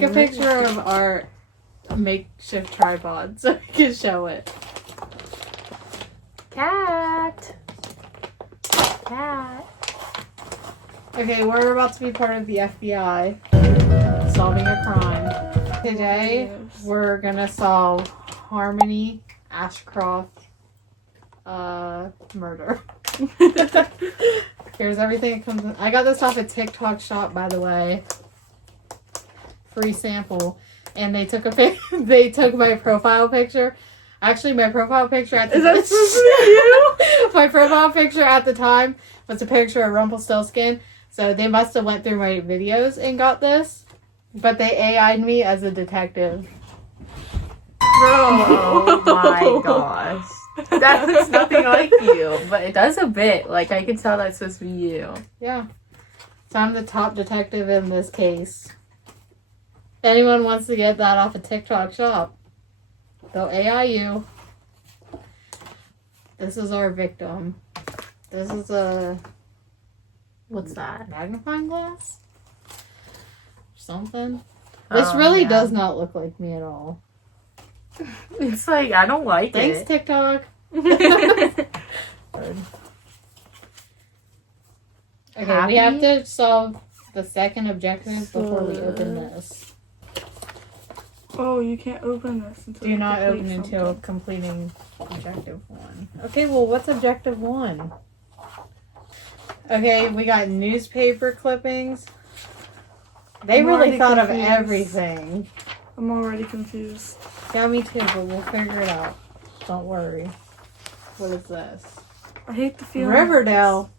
take a picture of our makeshift tripod so we can show it. Cat. Okay, we're about to be part of the FBI solving a crime. Today, we're gonna solve Harmony Ashcroft murder. Here's everything that comes in. I got this off a TikTok shop, by the way. Free sample. And they took they took my profile picture. Actually, my profile picture at the time. Is that supposed to be you? My profile picture at the time was a picture of Rumpelstiltskin. So they must have went through my videos and got this. But they AI'd me as a detective. Oh my gosh. That looks nothing like you. But it does a bit. Like, I can tell that's supposed to be you. Yeah. So I'm the top detective in this case. If anyone wants to get that off a TikTok shop, they'll AI you. This is our victim. This is a... What's that? Magnifying glass? Something. This really does not look like me at all. It's like, I don't like Thanks, it. TikTok. Okay, Happy? we have to solve the second objective before we open this. Oh, you can't open this until Do not open until completing objective 1. Okay, well, what's objective 1? Okay, we got newspaper clippings. They really thought of everything. I'm already confused. Yeah, me too, but we'll figure it out. Don't worry. What is this? I hate the feeling. Riverdale.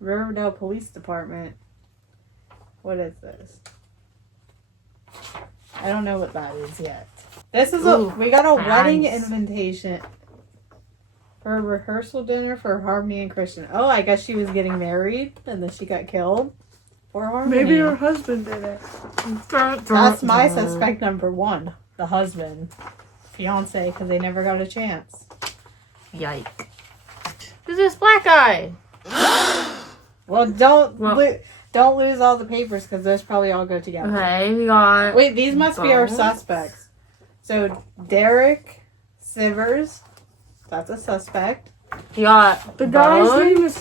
Riverdale Police Department. What is this? I don't know what that is yet. This is we got a wedding invitation for a rehearsal dinner for Harmony and Christian. Oh, I guess she was getting married and then she got killed. Or Harmony. Maybe her husband did it. That's my suspect number 1. The husband. Fiance, because they never got a chance. Yike. Who's this black guy? Well, don't lose all the papers because those probably all go together. Okay, we got... Wait, these must be our suspects. So, Derek Sivers, that's a suspect. We got the guy's name is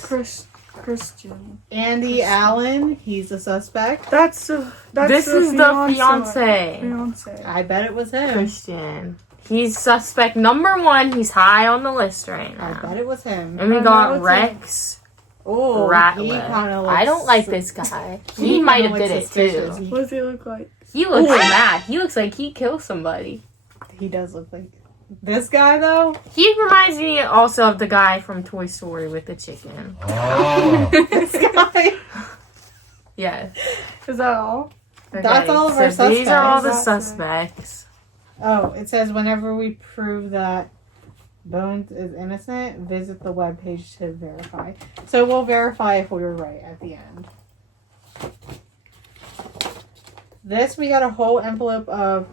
Christian. Andy Allen, he's a suspect. This is the fiance. I bet it was him. Christian. He's suspect number 1. He's high on the list right now. I bet it was him. And we got Rex. Oh, Ratliff. he kind of looks... I don't like this guy. He might have did it too. What does he look like? He looks mad. He looks like he killed somebody. He does look like... This guy, though? He reminds me also of the guy from Toy Story with the chicken. Oh. This guy? Yes. Is that all? Okay, that's all of our suspects. These are all the suspects. Oh, it says whenever we prove that Bones is innocent, visit the webpage to verify. So we'll verify if we were right at the end. This, we got a whole envelope of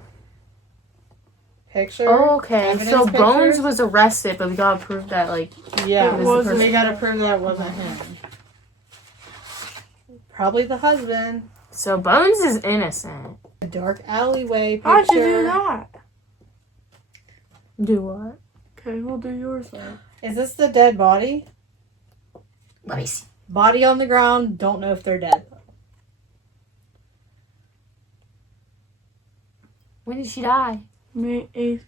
pictures. Oh, okay. So pictures. Bones was arrested, but we gotta prove that, like... Yeah, we gotta prove that it wasn't him. Probably the husband. So Bones is innocent. A dark alleyway picture. How'd you do that? Do what? Okay, we'll do yours then. Is this the dead body? Let me see. Body on the ground. Don't know if they're dead. When did she die? May 8th,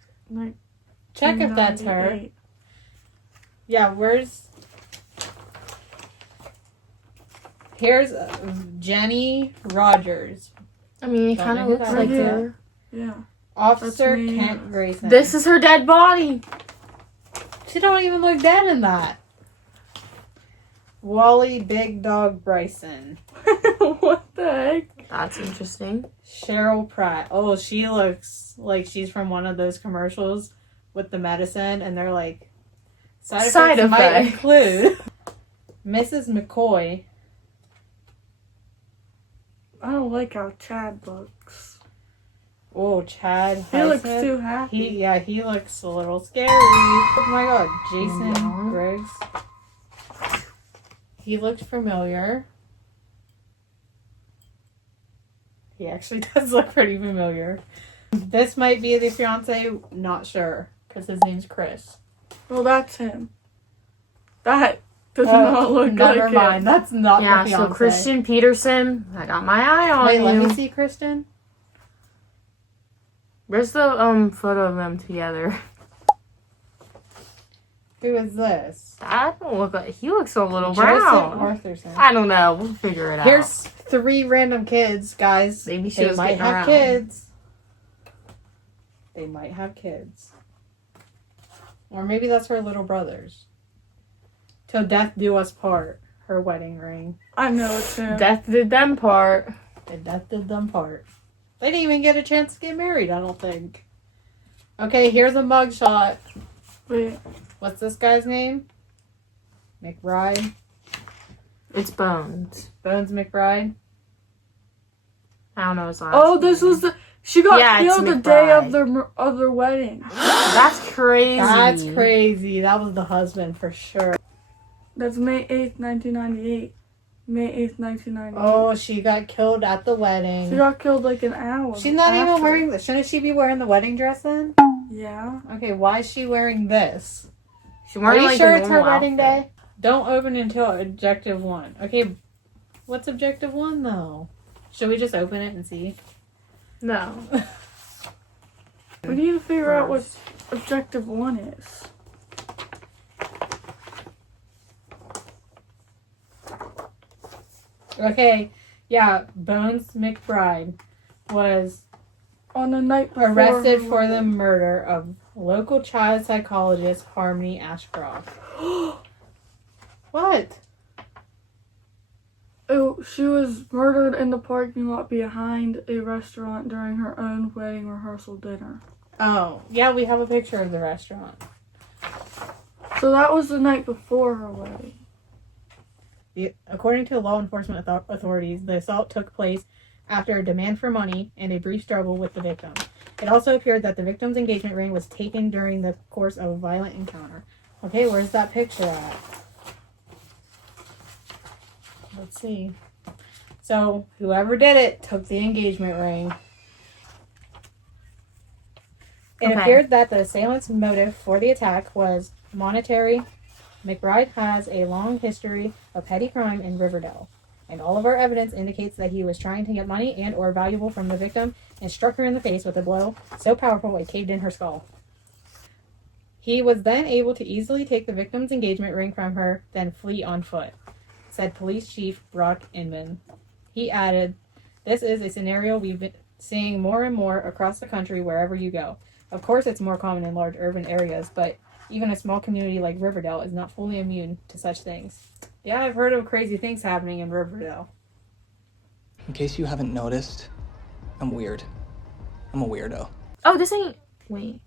Check if that's her. Yeah, here's Jenny Rogers. I mean, it kind of looks like her. Yeah. Officer Kent Grayson. This is her dead body. She don't even look dead in that. Wally Big Dog Bryson. What the heck? That's interesting. Cheryl Pratt. Oh, she looks like she's from one of those commercials with the medicine, and they're like, side effects might include. Mrs. McCoy. I don't like how Chad looks. Oh, Chad. He looks too happy. He looks a little scary. Oh my god, Jason Griggs. He looked familiar. He actually does look pretty familiar. This might be the fiance, not sure, because his name's Chris. Well, that's him. That does not look never like mind. him. That's not Yeah, the fiance. so Christian Peterson, I got my eye on Wait, you. let me see Christian. Where's the photo of them together? Who is this? I don't look like he looks a little Joseph brown. Arthurson. I don't know. We'll figure it out. Here's 3 random kids, guys. Maybe she They was might getting have around. kids. They might have kids. Or maybe that's her little brothers. Till death do us part. Her wedding ring. I know it's him. Death did them part. And death did them part. They didn't even get a chance to get married, I don't think. Okay, here's a mugshot. Wait. What's this guy's name? McBride. It's Bones. Bones McBride. I don't know his last Oh, name. this was the. She got Yeah, it's killed the day of McBride. their wedding. That's crazy. That's crazy. That was the husband for sure. That's May 8th, 1998. May 8th, 1998. Oh, she got killed at the wedding. She got killed like an hour. She's not even after. wearing this. Shouldn't she be wearing the wedding dress then? Yeah. Okay, why is she wearing this? She Are wearing you like sure a it's her normal wedding outfit. day? Don't open until objective 1. Okay, what's objective 1 though? Should we just open it and see? No. We need to figure out what objective 1 is. Okay, yeah, Bones McBride was On the night before arrested her for the wedding. murder of local child psychologist Harmony Ashcroft. What? Oh, she was murdered in the parking lot behind a restaurant during her own wedding rehearsal dinner. Oh, yeah, we have a picture of the restaurant. So that was the night before her wedding. According to law enforcement authorities, the assault took place after a demand for money and a brief struggle with the victim. It also appeared that the victim's engagement ring was taken during the course of a violent encounter. Okay, where's that picture at? Let's see. So, whoever did it took the engagement ring. It Okay. appeared that the assailant's motive for the attack was monetary. McBride has a long history of petty crime in Riverdale, and all of our evidence indicates that he was trying to get money and or valuable from the victim and struck her in the face with a blow so powerful it caved in her skull. He was then able to easily take the victim's engagement ring from her, then flee on foot, said Police Chief Brock Inman. He added, "This is a scenario we've been seeing more and more across the country wherever you go. Of course, it's more common in large urban areas, but even a small community like Riverdale is not fully immune to such things." Yeah, I've heard of crazy things happening in Riverdale. In case you haven't noticed, I'm weird. I'm a weirdo. Oh, this ain't. Wait.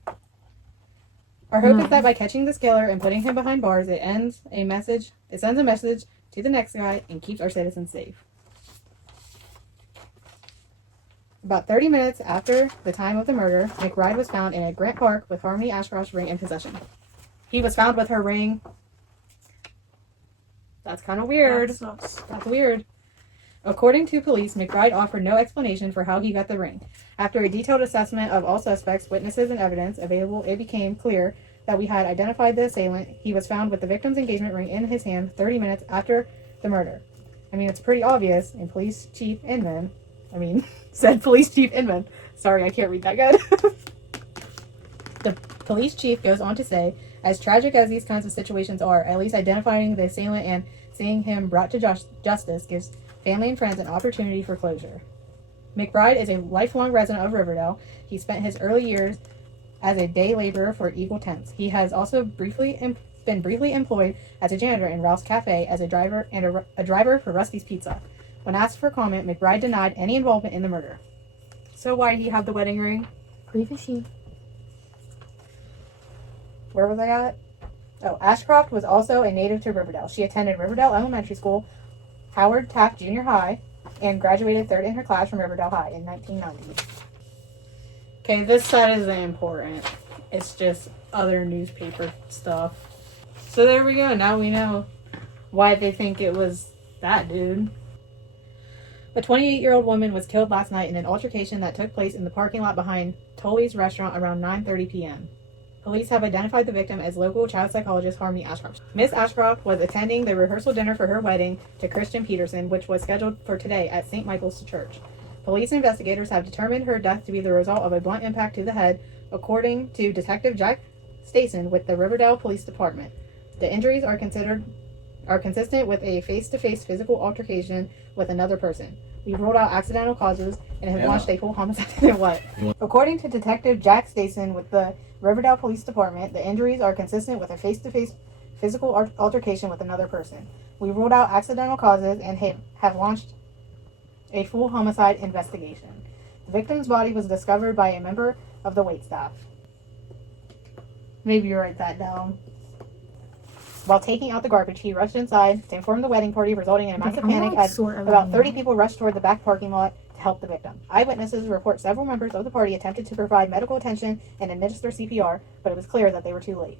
Our hope is that by catching this killer and putting him behind bars, it sends a message to the next guy and keeps our citizens safe. About 30 minutes after the time of the murder, McBride was found in a Grant Park with Harmony Ashcroft's ring in possession. He was found with her ring. That's kind of weird. That's Weird. According to police, McBride offered no explanation for how he got the ring. After a detailed assessment of all suspects, witnesses, and evidence available, it became clear that we had identified the assailant. He was found with the victim's engagement ring in his hand 30 minutes after the murder. I mean, it's pretty obvious, and Police Chief Inman, said Police Chief Inman. Sorry, I can't read that good. The police chief goes on to say, as tragic as these kinds of situations are, at least identifying the assailant and seeing him brought to justice gives family and friends an opportunity for closure. McBride is a lifelong resident of Riverdale. He spent his early years as a day laborer for Eagle Tents. He has also been briefly employed as a janitor in Ralph's Cafe as a driver and a driver for Rusty's Pizza. When asked for comment, McBride denied any involvement in the murder. So why did he have the wedding ring? Pretty fishy. Where was I at? Oh, Ashcroft was also a native to Riverdale. She attended Riverdale Elementary School, Howard Taft Junior High, and graduated third in her class from Riverdale High in 1990. Okay, this side isn't important. It's just other newspaper stuff. So there we go. Now we know why they think it was that dude. A 28-year-old woman was killed last night in an altercation that took place in the parking lot behind Tully's restaurant around 9:30 p.m. Police have identified the victim as local child psychologist Harmony Ashcroft. Miss Ashcroft was attending the rehearsal dinner for her wedding to Christian Peterson, which was scheduled for today at St. Michael's Church. Police investigators have determined her death to be the result of a blunt impact to the head, according to Detective Jack Stason with the Riverdale Police Department. The injuries are consistent with a face-to-face physical altercation with another person. We've ruled out accidental causes and have launched a full homicide in what? According to Detective Jack Stason with the Riverdale Police Department, the injuries are consistent with a face-to-face physical altercation with another person. We ruled out accidental causes and have launched a full homicide investigation. The victim's body was discovered by a member of the waitstaff. Maybe you write that down. While taking out the garbage, he rushed inside to inform the wedding party, resulting in a massive panic as about 30 people rushed toward the back parking lot to help the victim. Eyewitnesses report several members of the party attempted to provide medical attention and administer CPR, but it was clear that they were too late.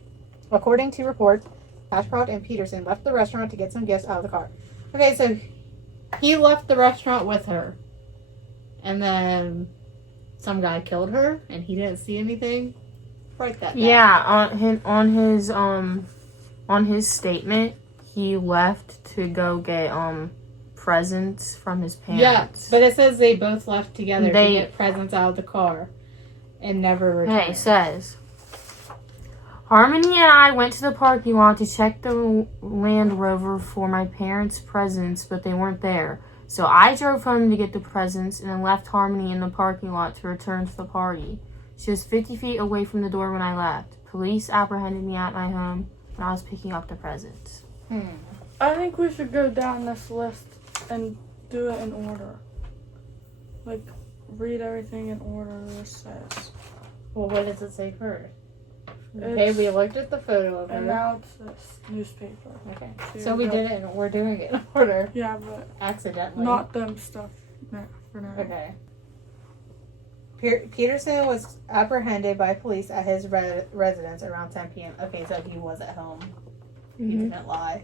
According to reports, Ashcroft and Peterson left the restaurant to get some gifts out of the car. Okay, so he left the restaurant with her, and then some guy killed her, and he didn't see anything. Write that down. Yeah, on his statement, he left to go get presents from his parents. Yeah, but it says they both left together to get presents out of the car and never returned. Hey, it says, Harmony and I went to the parking lot to check the Land Rover for my parents' presents, but they weren't there. So I drove home to get the presents and then left Harmony in the parking lot to return to the party. She was 50 feet away from the door when I left. Police apprehended me at my home when I was picking up the presents. I think we should go down this list and do it in order. Like, read everything in order this says. Well, what does it say first? Okay, we looked at the photo of her. And now it's this newspaper. Okay, so we did it, and we're doing it in order. Yeah, but accidentally. not them stuff for now. Okay. Peterson was apprehended by police at his residence around 10 p.m. Okay, so he was at home. He didn't lie.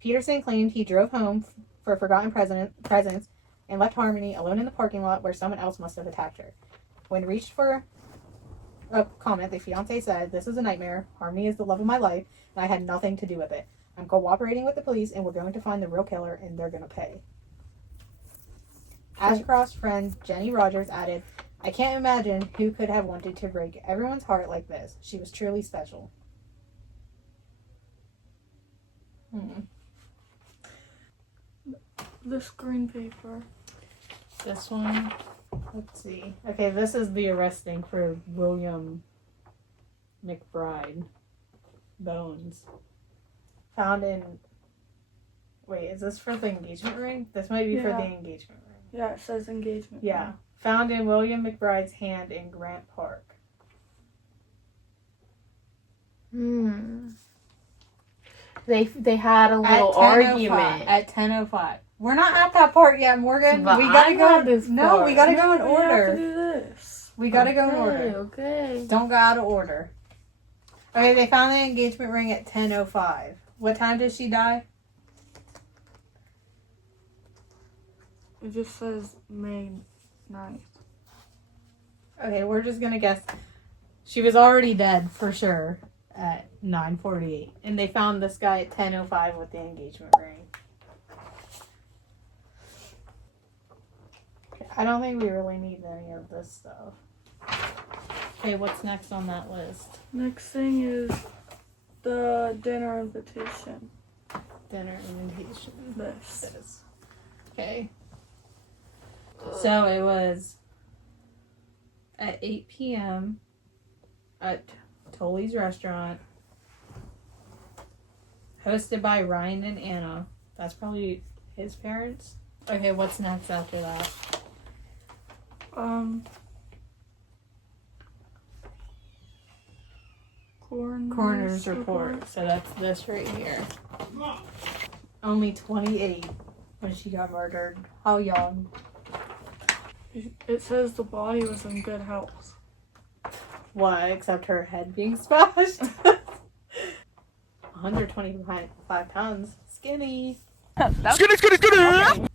Peterson claimed he drove home for forgotten presents and left Harmony alone in the parking lot where someone else must have attacked her. When reached for a comment, the fiancé said, "This is a nightmare. Harmony is the love of my life, and I had nothing to do with it. I'm cooperating with the police, and we're going to find the real killer, and they're going to pay." Ashcroft's friend Jenny Rogers added, "I can't imagine who could have wanted to break everyone's heart like this. She was truly special." The screen paper. This one, let's see. Okay, this is the arresting for William McBride. Bones. Found in... Wait, is this for the engagement ring? This might be for the engagement ring. Yeah, it says engagement. Yeah. Found in William McBride's hand in Grant Park. They had a little argument. At 10:05. We're not at that part yet, Morgan. But we gotta go. No, we gotta go in We have order. to do this. We gotta go in order. Okay. Don't go out of order. Okay, they found the engagement ring at 10:05. What time did she die? It just says May 9th. Okay, we're just gonna guess. She was already dead for sure at 9:48, and they found this guy at 10:05 with the engagement ring. Okay, I don't think we really need any of this stuff. Okay, what's next on that list? Next thing is the dinner invitation. Dinner invitation. This. Okay. So it was at 8 p.m. at Tully's restaurant, hosted by Ryan and Anna. That's probably his parents. Okay, what's next after that? Coroner's report. So that's this right here. Only 28 when she got murdered. How young? It says the body was in good health. What, except her head being smashed? 125 pounds. Skinny. Skinny, skinny, skinny!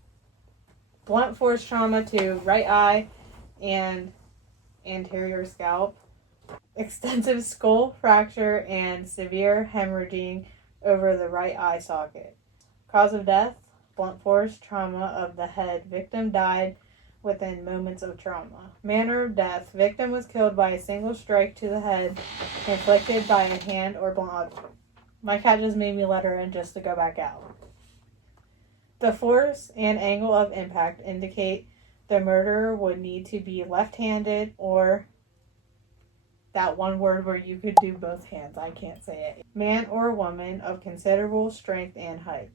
Blunt force trauma to right eye and anterior scalp. Extensive skull fracture and severe hemorrhaging over the right eye socket. Cause of death, blunt force trauma of the head. Victim died within moments of trauma. Manner of death, victim was killed by a single strike to the head inflicted by a hand or blunt object. My cat just made me let her in just to go back out. The force and angle of impact indicate the murderer would need to be left-handed, or that one word where you could do both hands. I can't say it. Man or woman of considerable strength and height.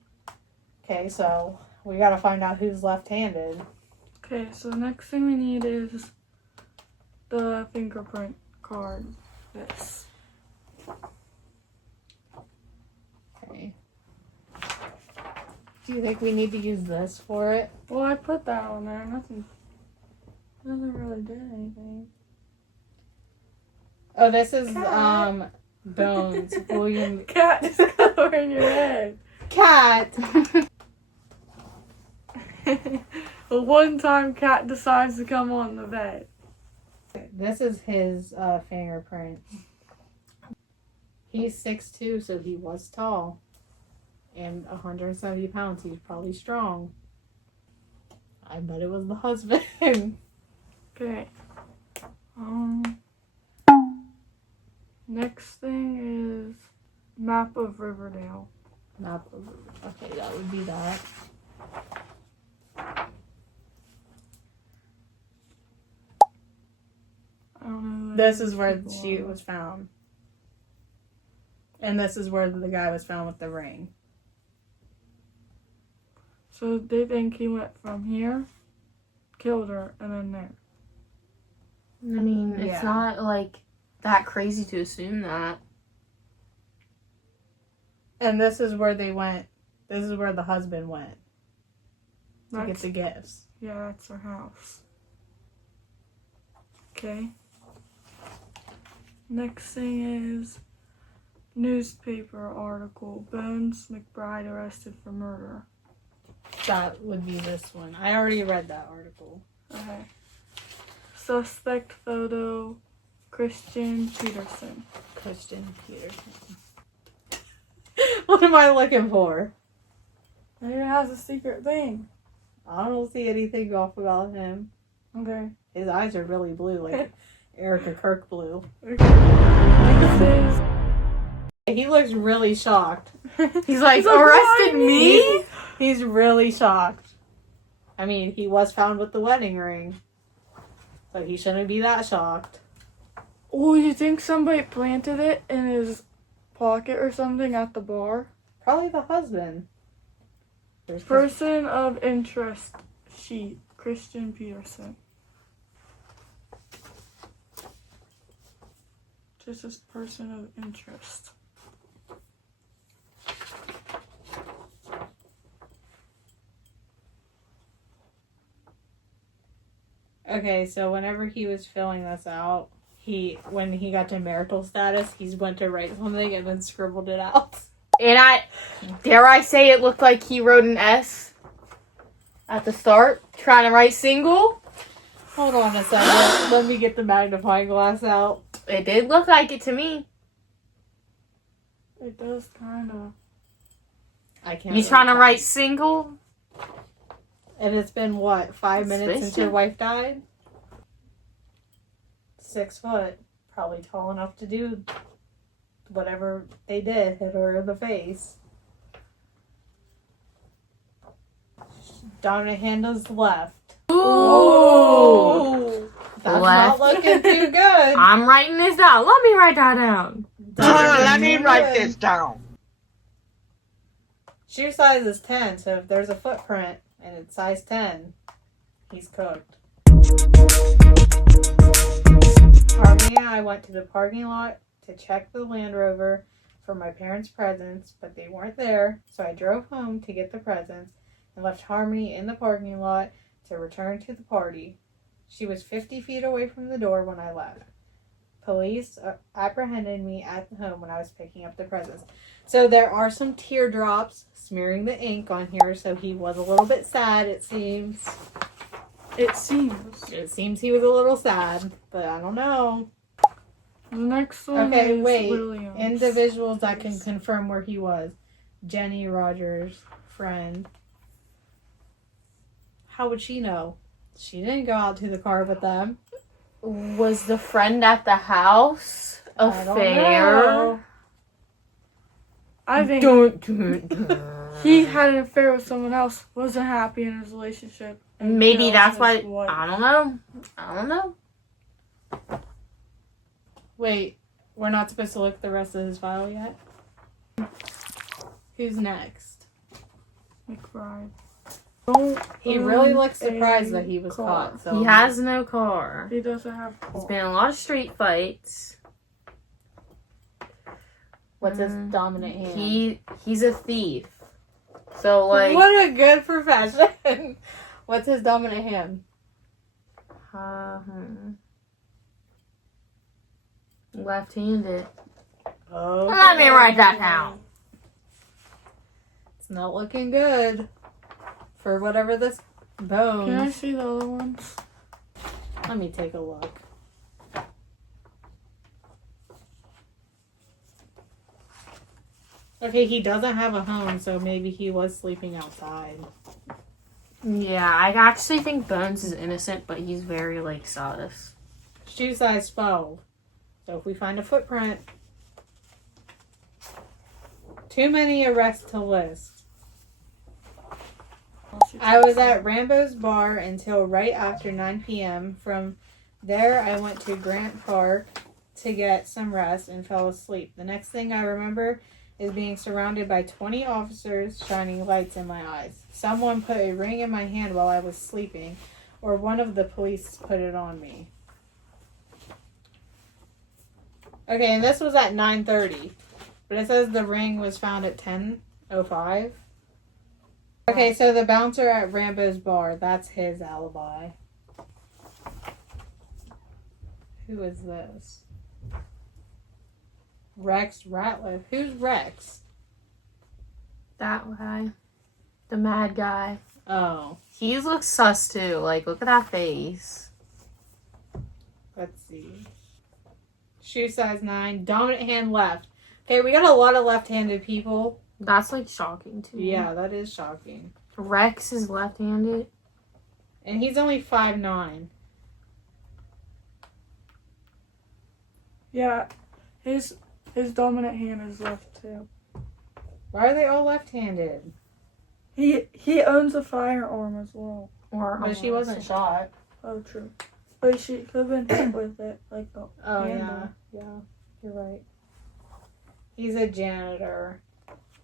Okay, so we gotta find out who's left-handed. Okay, so the next thing we need is the fingerprint card. This. Okay. Do you think we need to use this for it? Well, I put that on there. Nothing. Doesn't really do anything. Oh, this is Cat. Bones. William Cat is covering your head. Cat. The one time Cat decides to come on the bed. This is his fingerprint. He's 6'2", so he was tall. And 170 pounds. He's probably strong. I bet it was the husband. Okay. Next thing is map of Riverdale. Map of, okay, that would be that. I don't know. This is where people she are. was found. And this is where the guy was found with the ring. So they think he went from here, killed her, and then there. I mean, Yeah. it's not like that crazy to assume that. And this is where they went. This is where the husband went to get That's, the gifts. yeah, that's her house. Okay. Next thing is newspaper article. Bones McBride arrested for murder. That would be this one. I already read that article. Okay. Suspect photo, Christian Peterson. Christian Peterson. What am I looking for? Maybe it has a secret thing. I don't see anything off about him. Okay. His eyes are really blue, like Erica Kirk blue. Next is He looks really shocked. He's like, He's like, arrested "Why me? He's really shocked. I mean, he was found with the wedding ring. So he shouldn't be that shocked. Oh, you think somebody planted it in his pocket or something at the bar? Probably the husband. There's Person of interest sheet, Christian Peterson. Just as person of interest. Okay, so whenever he was filling this out, when he got to marital status, he went to write something and then scribbled it out. And dare I say it looked like he wrote an S at the start, trying to write single. Hold on a second. Let me get the magnifying glass out. It did look like it to me. It does kind of. I can't. You trying to write single? And it's been what, 5 minutes since your wife died? 6 foot. Probably tall enough to do whatever they did, hit her in the face. Donna Handa's left. Ooh. That's Left. not looking too good. I'm writing this down. Let me write that down. Let me write this down. Shoe size is 10, so if there's a footprint and it's size 10, he's cooked. Harvey and I went to the parking lot to check the Land Rover for my parents' presents, but they weren't there, so I drove home to get the presents and left Harmony in the parking lot to return to the party. She was 50 feet away from the door when I left. police apprehended me at the home when I was picking up the presents. So there are some teardrops smearing the ink on here, so he was a little bit sad, it seems. It seems. It seems he was a little sad, but I don't know. The next one Okay, is wait. Williams. Individuals that can confirm where he was. Jenny Rogers' friend. How would she know? She didn't go out to the car with them. Was the friend at the house I don't affair? know. I think he had an affair with someone else, wasn't happy in his relationship. and Maybe killed that's his why. wife. I don't know. I don't know. Wait, we're not supposed to look at the rest of his file yet? Who's next? McBride. Don't He really own looks surprised a that he was car. caught. So He has no car. He doesn't have a He's car. been in a lot of street fights. What's his dominant hand? He's a thief. So like What a good profession. What's his dominant hand? Left-handed. Oh. Let me write that down. It's not looking good for whatever this bones. Can I see the other ones? Let me take a look. Okay, he doesn't have a home, so maybe he was sleeping outside. Yeah, I actually think Bones is innocent, but he's very like sus. Shoe size 12. So if we find a footprint, too many arrests to list. I was at Rambo's bar until right after 9 p.m. From there, I went to Grant Park to get some rest and fell asleep. The next thing I remember is being surrounded by 20 officers shining lights in my eyes. Someone put a ring in my hand while I was sleeping, or one of the police put it on me. Okay, and this was at 9:30, but it says the ring was found at 10:05. Okay, so the bouncer at Rambo's bar, that's his alibi. Who is this? Rex Ratliff. Who's Rex? That guy. The mad guy. Oh, He looks sus too. Like, look at that face. let's see. Shoe size 9. Dominant hand left. Okay, we got a lot of left-handed people. That's like shocking too. Yeah, that is shocking. Rex is left-handed. And he's only 5'9". Yeah, his dominant hand is left too. Why are they all left-handed? He owns a firearm as well. But she wasn't shot. Oh, true. But she could have been hit with it, like the Oh, handle. yeah. Yeah, you're right. He's a janitor.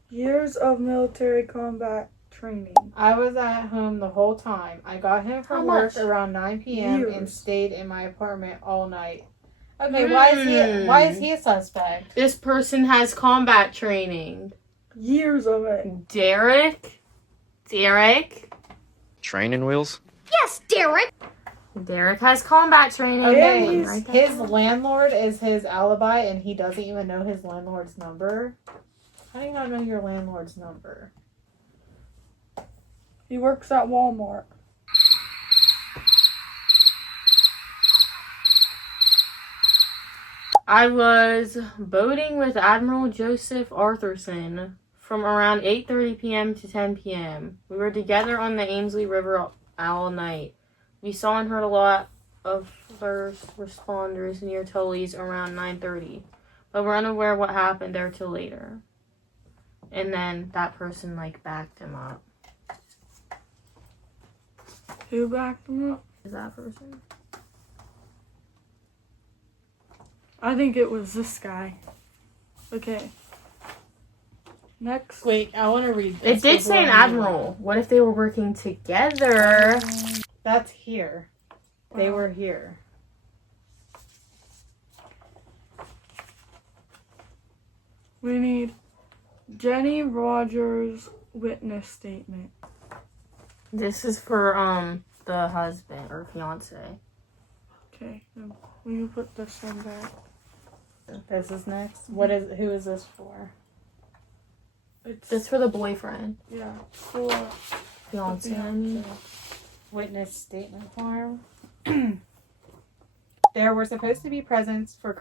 Years of military combat training. I was at home the whole time. I got him How from much? work around 9 p.m. and Years. stayed in my apartment all night. Okay, why is he a suspect? This person has combat training. Years of it. Derek? Training wheels? Derek has combat training. Okay, Write that his down. landlord is his alibi and he doesn't even know his landlord's number. How do you not know your landlord's number? He works at Walmart. I was boating with Admiral Joseph Arthurson from around 8:30 p.m. to 10 p.m. We were together on the Ainsley River all night. We saw and heard a lot of first responders near Tully's around 9:30, but we're unaware what happened there till later. And then that person like backed him up. Who backed him up? Is that person? I think it was this guy. Okay. Next. Wait, I want to read It this. did before say an I move admiral. on. What if they were working together? That's here. They were here. We need Jenny Rogers' witness statement. This is for the husband or fiance. Okay. We can put this one back. This is next. Who is this for? It's Just for the boyfriend. yeah, for Fiance. the fiance. Witness statement form. There were supposed to be presents for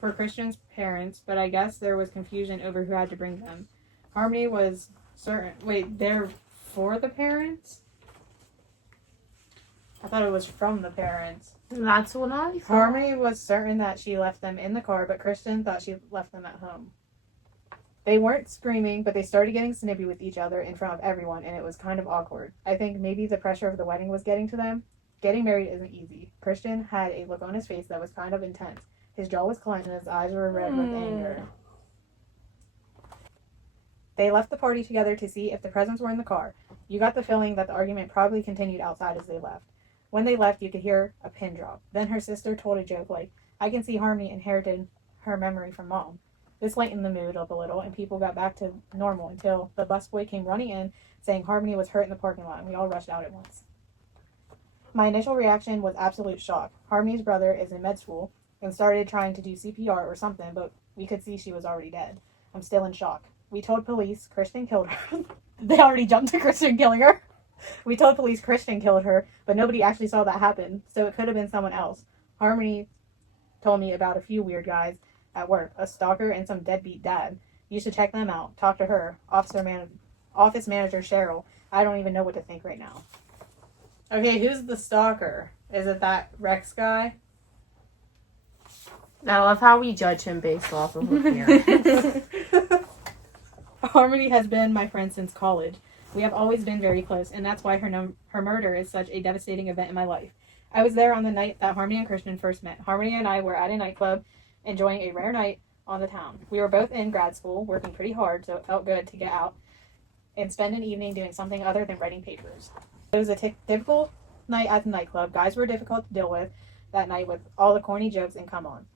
Christian's parents, but I guess there was confusion over who had to bring them. Harmony was certain. Wait, they're for the parents? I thought it was from the parents. That's what I thought. Harmony was certain that she left them in the car, but Christian thought she left them at home. They weren't screaming, but they started getting snippy with each other in front of everyone, and it was kind of awkward. I think maybe the pressure of the wedding was getting to them. Getting married isn't easy. Christian had a look on his face that was kind of intense. His jaw was clenched and his eyes were red with anger. They left the party together to see if the presents were in the car. You got the feeling that the argument probably continued outside as they left. When they left, you could hear a pin drop. Then her sister told a joke like, I can see Harmony inherited her memory from mom. This lightened the mood up a little, and people got back to normal until the busboy came running in, saying Harmony was hurt in the parking lot, and we all rushed out at once. My initial reaction was absolute shock. Harmony's brother is in med school and started trying to do CPR or something, but we could see she was already dead. I'm still in shock. We told police Christian killed her. They already jumped to Christian killing her. We told police Christian killed her, but nobody actually saw that happen, so it could have been someone else. Harmony told me about a few weird guys at work, a stalker and some deadbeat dad. You should check them out. Talk to her. Office manager Cheryl. I don't even know what to think right now. Okay, who's the stalker? Is it that Rex guy? I love how we judge him based off of appearance. Harmony has been my friend since college. We have always been very close, and that's why her murder is such a devastating event in my life. I was there on the night that Harmony and Christian first met. Harmony and I were at a nightclub, enjoying a rare night on the town. We were both in grad school, working pretty hard, so it felt good to get out and spend an evening doing something other than writing papers. It was a typical night at the nightclub. Guys were difficult to deal with that night with all the corny jokes and come-ons.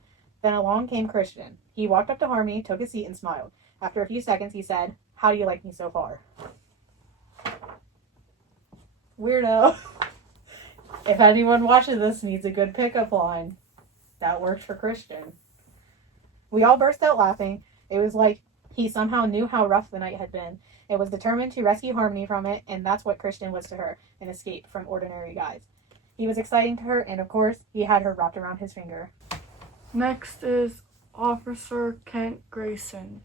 Then along came Christian. He walked up to Harmony, took a seat, and smiled. After a few seconds, he said, "How do you like me so far?" Weirdo. If anyone watching this needs a good pickup line, that worked for Christian. We all burst out laughing. It was like he somehow knew how rough the night had been and was determined to rescue Harmony from it, and that's what Christian was to her, an escape from ordinary guys. He was exciting to her, and of course, he had her wrapped around his finger. Next is Officer Kent Grayson.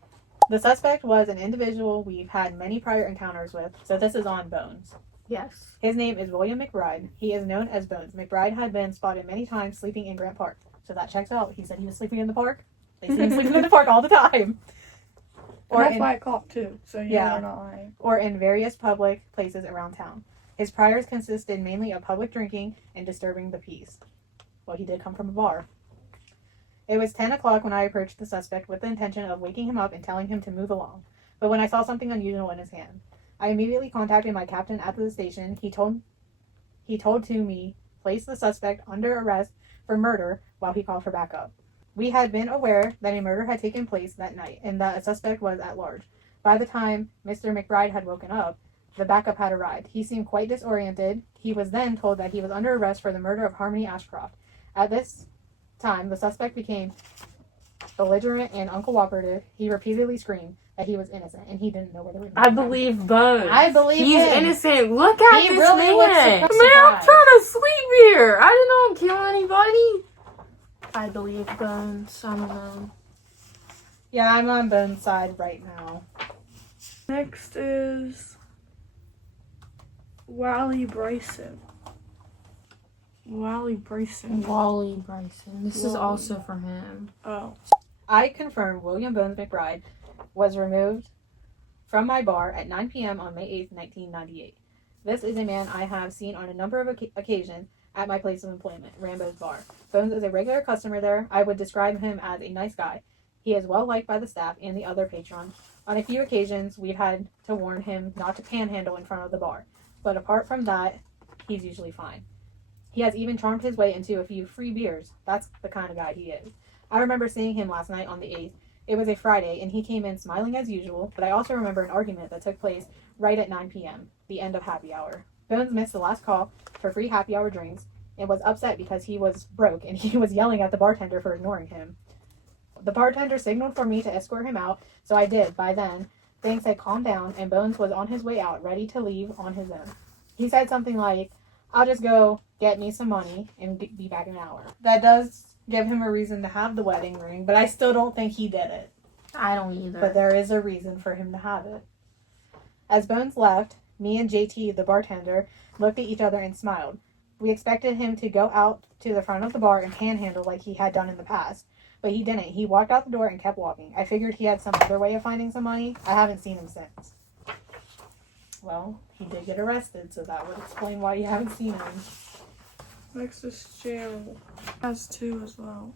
The suspect was an individual we've had many prior encounters with, so this is on Bones. Yes. His name is William McBride. He is known as Bones. McBride had been spotted many times sleeping in Grant Park, so that checks out. He said he was sleeping in the park. They see him sleeping in the park all the time. And that's why I caught too, so Yeah. they're not lying. Or in various public places around town. His priors consisted mainly of public drinking and disturbing the peace. Well, he did come from a bar. It was 10 o'clock when I approached the suspect with the intention of waking him up and telling him to move along. But when I saw something unusual in his hand, I immediately contacted my captain at the station. He told to me place the suspect under arrest for murder while he called for backup. We had been aware that a murder had taken place that night and that a suspect was at large. By the time Mr. McBride had woken up, the backup had arrived. He seemed quite disoriented. He was then told that he was under arrest for the murder of Harmony Ashcroft. At this time, the suspect became belligerent and uncooperative. He repeatedly screamed that he was innocent and he didn't know where they were. I believe Bones. I believe he's him. innocent. Look at He this really man. looks Man, I'm surprised. trying to sleep here. I did not kill anybody. I believe Bones. I don't know. Yeah, I'm on Bones' side right now. Next is Wally Bryson. Wally Bryson. Wally Bryson. This is Wally. also for him. Oh. I confirm William Bones McBride was removed from my bar at 9 p.m. on May 8th, 1998. This is a man I have seen on a number of occasions at my place of employment, Rambo's Bar. Bones is a regular customer there. I would describe him as a nice guy. He is well liked by the staff and the other patrons. On a few occasions, we've had to warn him not to panhandle in front of the bar. But apart from that, he's usually fine. He has even charmed his way into a few free beers. That's the kind of guy he is. I remember seeing him last night on the 8th. It was a Friday, and he came in smiling as usual, but I also remember an argument that took place right at 9 p.m., the end of happy hour. Bones missed the last call for free happy hour drinks and was upset because he was broke, and he was yelling at the bartender for ignoring him. The bartender signaled for me to escort him out, so I did. By then, things had calmed down, and Bones was on his way out, ready to leave on his own. He said something like, "I'll just go get me some money and be back in an hour." That does give him a reason to have the wedding ring, but I still don't think he did it. I don't either. But there is a reason for him to have it. As Bones left, me and JT, the bartender, looked at each other and smiled. We expected him to go out to the front of the bar and panhandle like he had done in the past, but he didn't. He walked out the door and kept walking. I figured he had some other way of finding some money. I haven't seen him since. Well, he did get arrested, so that would explain why you haven't seen him. Next is Cheryl. Has 2 as well.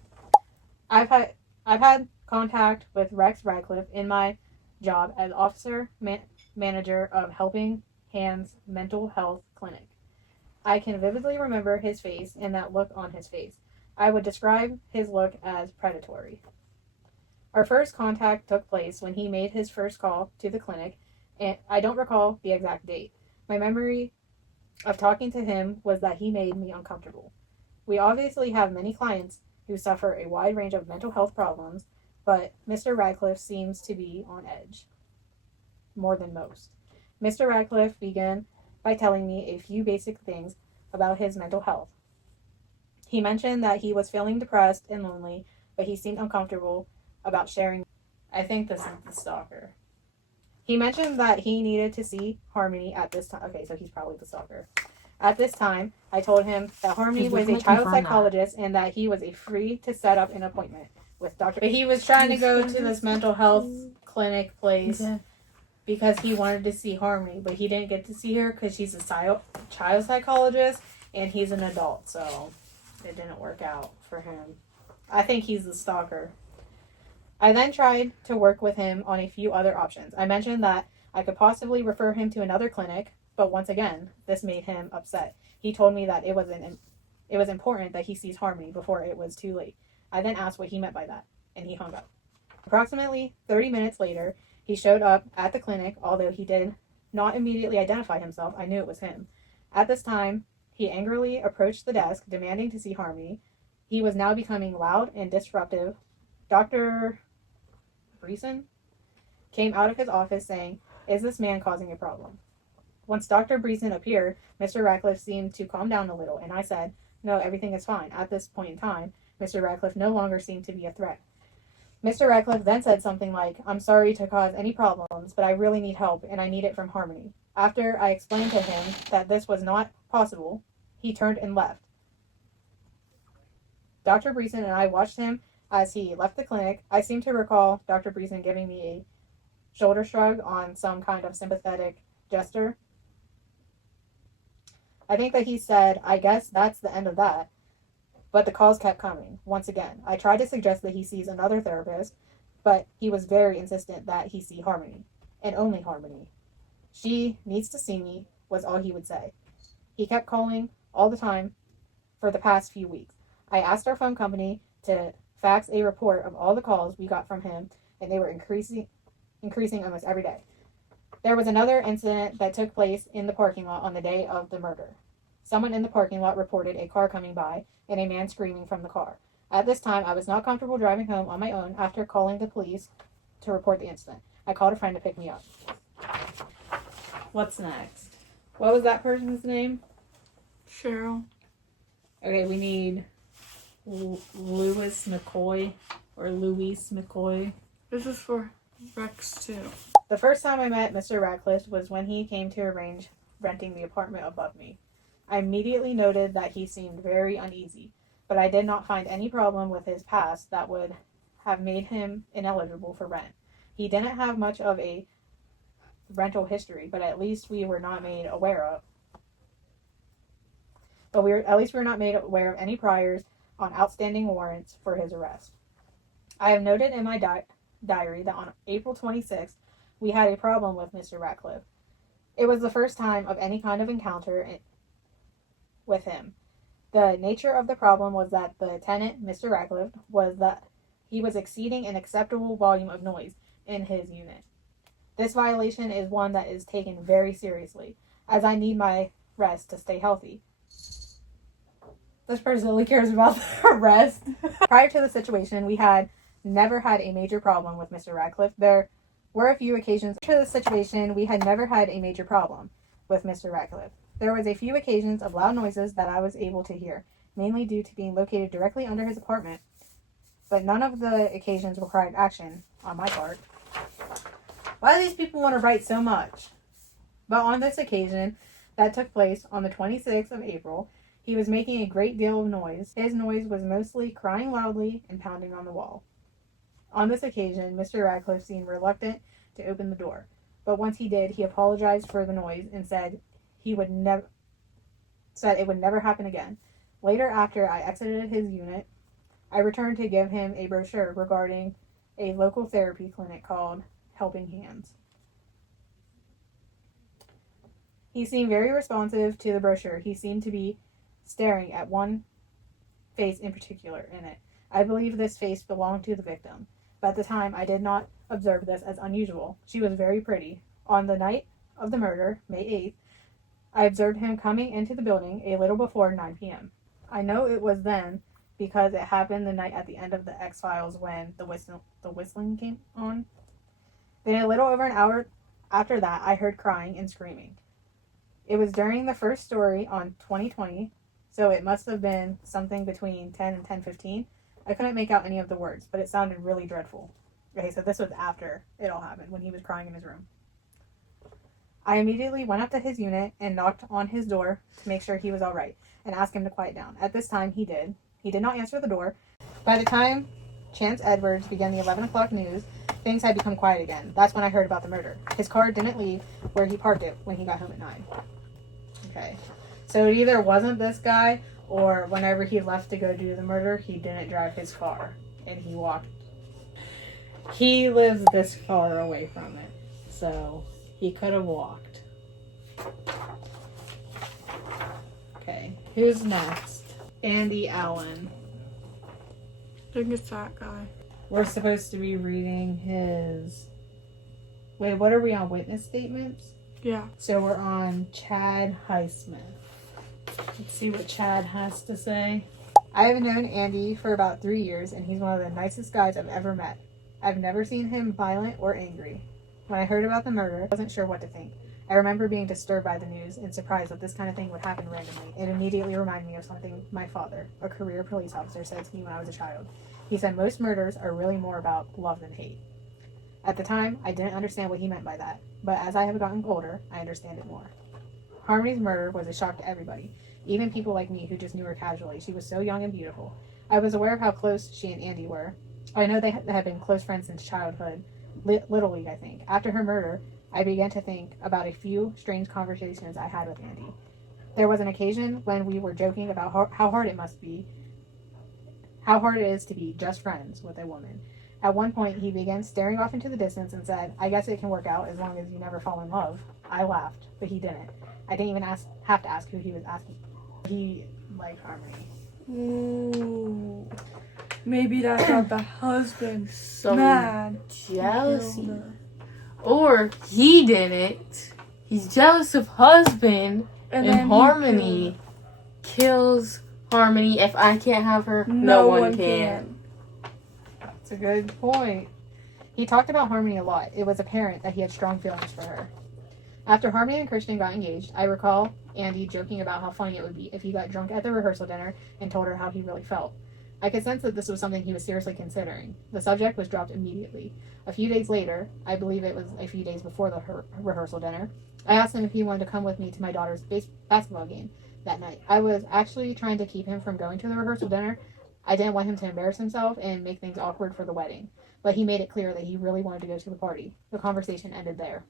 I've had contact with Rex Radcliffe in my job as officer manager of Helping Hands Mental Health Clinic. I can vividly remember his face and that look on his face. I would describe his look as predatory. Our first contact took place when he made his first call to the clinic, and I don't recall the exact date. My memory of talking to him was that he made me uncomfortable. We obviously have many clients who suffer a wide range of mental health problems, but Mr. Radcliffe seems to be on edge. More than most. Mr. Radcliffe began by telling me a few basic things about his mental health. He mentioned that he was feeling depressed and lonely, but he seemed uncomfortable about sharing. I think this is the stalker. He mentioned that he needed to see Harmony at this time. Okay, so he's probably the stalker. At this time, I told him that Harmony was a child psychologist and that he was free to set up an appointment with Dr. But he was trying to go to this mental health clinic place because he wanted to see Harmony, but he didn't get to see her because she's a child psychologist and he's an adult, so it didn't work out for him. I think he's the stalker. I then tried to work with him on a few other options. I mentioned that I could possibly refer him to another clinic, but once again, this made him upset. He told me that it was important that he sees Harmony before it was too late. I then asked what he meant by that, and he hung up. Approximately 30 minutes later, he showed up at the clinic, although he did not immediately identify himself. I knew it was him. At this time, he angrily approached the desk, demanding to see Harmony. He was now becoming loud and disruptive. Dr. Breeson came out of his office saying, "Is this man causing a problem?" Once Dr. Breeson appeared, Mr. Radcliffe seemed to calm down a little, and I said, "No, everything is fine." At this point in time, Mr. Radcliffe no longer seemed to be a threat. Mr. Radcliffe then said something like, "I'm sorry to cause any problems, but I really need help, and I need it from Harmony." After I explained to him that this was not possible, he turned and left. Dr. Breeson and I watched him as he left the clinic. I seem to recall Dr. Breeson giving me a shoulder shrug on some kind of sympathetic gesture. I think that he said, "I guess that's the end of that." But the calls kept coming. Once again, I tried to suggest that he sees another therapist, but he was very insistent that he see Harmony, and only Harmony. "She needs to see me," was all he would say. He kept calling all the time for the past few weeks. I asked our phone company to fax a report of all the calls we got from him, and they were increasing almost every day. There was another incident that took place in the parking lot on the day of the murder. Someone in the parking lot reported a car coming by and a man screaming from the car. At this time, I was not comfortable driving home on my own after calling the police to report the incident. I called a friend to pick me up. What's next? What was that person's name? Cheryl. Okay, we need Louis McCoy or Louise McCoy. This is for Rex too. The first time I met Mr. Radcliffe was when he came to arrange renting the apartment above me. I immediately noted that he seemed very uneasy, but I did not find any problem with his past that would have made him ineligible for rent. He didn't have much of a rental history, but at least we were not made aware of. At least we were not made aware of any priors on outstanding warrants for his arrest. I have noted in my diary that on April 26th, we had a problem with Mr. Radcliffe. It was the first time of any kind of encounter with him. The nature of the problem was that the tenant, Mr. Radcliffe, was that he was exceeding an acceptable volume of noise in his unit. This violation is one that is taken very seriously, as I need my rest to stay healthy. This person only cares about the rest. Prior to the situation, we had never had a major problem with Mr. Radcliffe. There were a few occasions to the situation we had never had a major problem with Mr. Radcliffe. There was a few occasions of loud noises that I was able to hear, mainly due to being located directly under his apartment, but none of the occasions required action on my part. Why do these people want to write so much? But on this occasion, that took place on the 26th of April, he was making a great deal of noise. His noise was mostly crying loudly and pounding on the wall. On this occasion, Mr. Radcliffe seemed reluctant to open the door, but once he did, he apologized for the noise and said it would never happen again. Later, after I exited his unit, I returned to give him a brochure regarding a local therapy clinic called Helping Hands. He seemed very responsive to the brochure. He seemed to be staring at one face in particular in it. I believe this face belonged to the victim, but at the time I did not observe this as unusual. She was very pretty. On the night of the murder, May 8th, I observed him coming into the building a little before 9 p.m. I know it was then because it happened the night at the end of the X-Files when the whistling came on. Then a little over an hour after that, I heard crying and screaming. It was during the first story on 2020, so it must have been something between 10 and 10:15. I couldn't make out any of the words, but it sounded really dreadful. Okay, so this was after it all happened, when he was crying in his room. I immediately went up to his unit and knocked on his door to make sure he was all right and asked him to quiet down. At this time, he did. He did not answer the door. By the time Chance Edwards began the 11 o'clock news, things had become quiet again. That's when I heard about the murder. His car didn't leave where he parked it when he got home at 9. Okay. So it either wasn't this guy, or whenever he left to go do the murder, he didn't drive his car. And he walked. He lives this far away from it. So he could have walked. Okay. Who's next? Andy Allen. I think it's that guy. We're supposed to be reading his... Wait, what are we on? Witness statements? Yeah. So we're on Chad Highsmith. Let's see what Chad has to say. I have known Andy for about 3 years, and he's one of the nicest guys I've ever met. I've never seen him violent or angry. When I heard about the murder, I wasn't sure what to think. I remember being disturbed by the news and surprised that this kind of thing would happen randomly. It immediately reminded me of something my father, a career police officer, said to me when I was a child. He said most murders are really more about love than hate. At the time, I didn't understand what he meant by that, but as I have gotten older, I understand it more. Harmony's murder was a shock to everybody, even people like me who just knew her casually. She was so young and beautiful. I was aware of how close she and Andy were. I know they had been close friends since childhood, Little League, I think. After her murder, I began to think about a few strange conversations I had with Andy. There was an occasion when we were joking about how hard it is to be just friends with a woman. At one point, he began staring off into the distance and said, "I guess it can work out as long as you never fall in love." I laughed, but he didn't. I didn't even have to ask who he was asking. He liked Harmony. Ooh. Maybe that's not the husband. So Mad. jealousy. Or he didn't. He's jealous of husband, and then Harmony kills Harmony. If I can't have her, no one can. That's a good point. He talked about Harmony a lot. It was apparent that he had strong feelings for her. After Harmony and Christian got engaged, I recall Andy joking about how funny it would be if he got drunk at the rehearsal dinner and told her how he really felt. I could sense that this was something he was seriously considering. The subject was dropped immediately. A few days later, I believe it was a few days before the rehearsal dinner, I asked him if he wanted to come with me to my daughter's basketball game that night. I was actually trying to keep him from going to the rehearsal dinner. I didn't want him to embarrass himself and make things awkward for the wedding, but he made it clear that he really wanted to go to the party. The conversation ended there.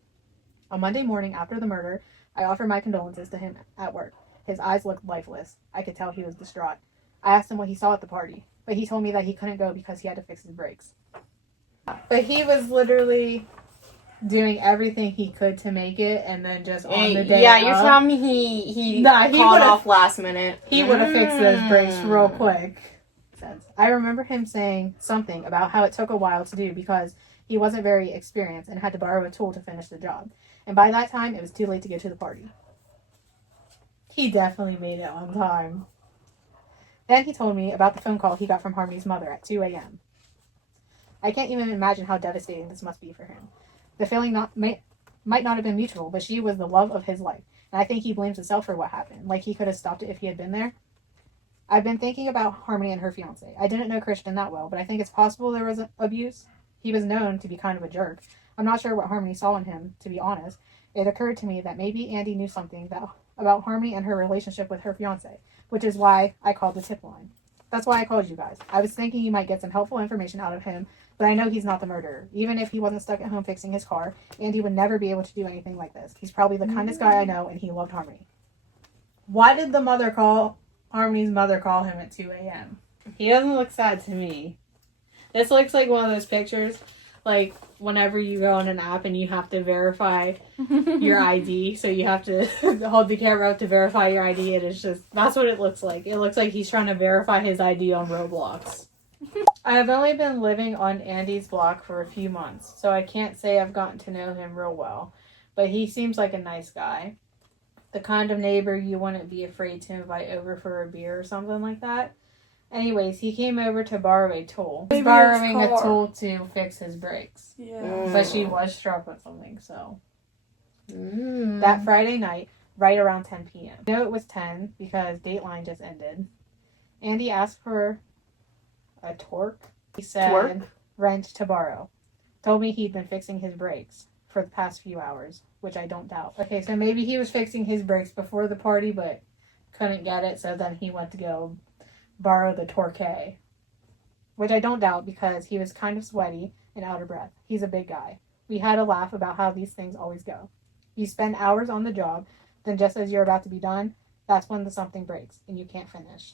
On Monday morning after the murder, I offered my condolences to him at work. His eyes looked lifeless. I could tell he was distraught. I asked him what he saw at the party, but he told me that he couldn't go because he had to fix his brakes. But he was literally doing everything he could to make it, and then just on the day Yeah, you're telling me he called off last minute. He would have fixed those brakes real quick. I remember him saying something about how it took a while to do because he wasn't very experienced and had to borrow a tool to finish the job. And by that time, it was too late to go to the party. He definitely made it on time. Then he told me about the phone call he got from Harmony's mother at 2 a.m. I can't even imagine how devastating this must be for him. The feeling might not have been mutual, but she was the love of his life. And I think he blames himself for what happened, like he could have stopped it if he had been there. I've been thinking about Harmony and her fiance. I didn't know Christian that well, but I think it's possible there was abuse. He was known to be kind of a jerk. I'm not sure what Harmony saw in him, to be honest. It occurred to me that maybe Andy knew something about Harmony and her relationship with her fiance, which is why I called the tip line. That's why I called you guys. I was thinking you might get some helpful information out of him, but I know he's not the murderer. Even if he wasn't stuck at home fixing his car, Andy would never be able to do anything like this. He's probably the kindest guy I know, and he loved Harmony. Why did Harmony's mother call him at 2 a.m.? He doesn't look sad to me. This looks like one of those pictures, like whenever you go on an app and you have to verify your ID, so you have to hold the camera up to verify your ID, and it's just, that's what it looks like. It looks like he's trying to verify his ID on Roblox. I have only been living on Andy's block for a few months, so I can't say I've gotten to know him real well, but he seems like a nice guy. The kind of neighbor you wouldn't be afraid to invite over for a beer or something like that. Anyways, he came over to borrow a tool. He's borrowing a tool to fix his brakes. Yeah. But she was struck with something, so. That Friday night, right around 10 p.m. I know it was 10 because Dateline just ended. Andy asked for a torque. He said wrench to borrow. Told me he'd been fixing his brakes for the past few hours, which I don't doubt. Okay, so maybe he was fixing his brakes before the party, but couldn't get it, so then he went to go borrow the torque, which I don't doubt because he was kind of sweaty and out of breath. He's a big guy. We had a laugh about how these things always go. You spend hours on the job, then just as you're about to be done, that's when something breaks and you can't finish.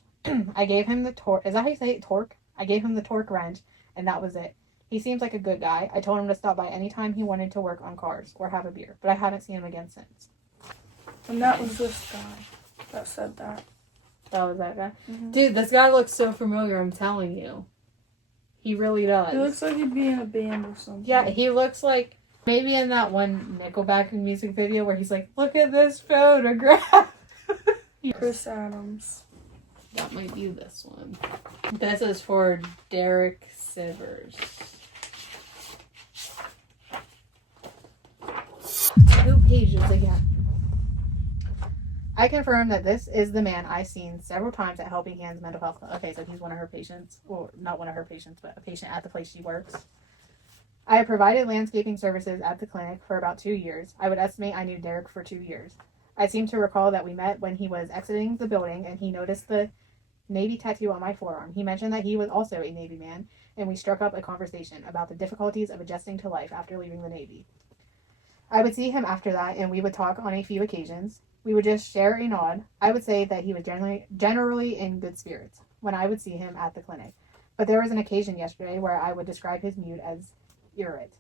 I gave him the torque. Is that how you say it? Torque? I gave him the torque wrench, and that was it. He seems like a good guy. I told him to stop by anytime he wanted to work on cars or have a beer, but I haven't seen him again since. And that was this guy that said that. That was that guy? Mm-hmm. Dude, this guy looks so familiar, I'm telling you. He really does. He looks like he'd be in a band or something. Yeah, he looks like maybe in that one Nickelback music video where he's like, look at this photograph. Chris Adams. That might be this one. This is for Derek Sivers. 2 pages again. I confirm that this is the man I've seen several times at Helping Hands Mental Health. Okay, so he's one of her patients. Well, not one of her patients, but a patient at the place she works. I have provided landscaping services at the clinic for about 2 years. I would estimate I knew Derek for 2 years. I seem to recall that we met when he was exiting the building and he noticed the Navy tattoo on my forearm. He mentioned that he was also a Navy man, and we struck up a conversation about the difficulties of adjusting to life after leaving the Navy. I would see him after that, and we would talk on a few occasions. We would just share a nod. I would say that he was generally in good spirits when I would see him at the clinic. But there was an occasion yesterday where I would describe his mood as irate.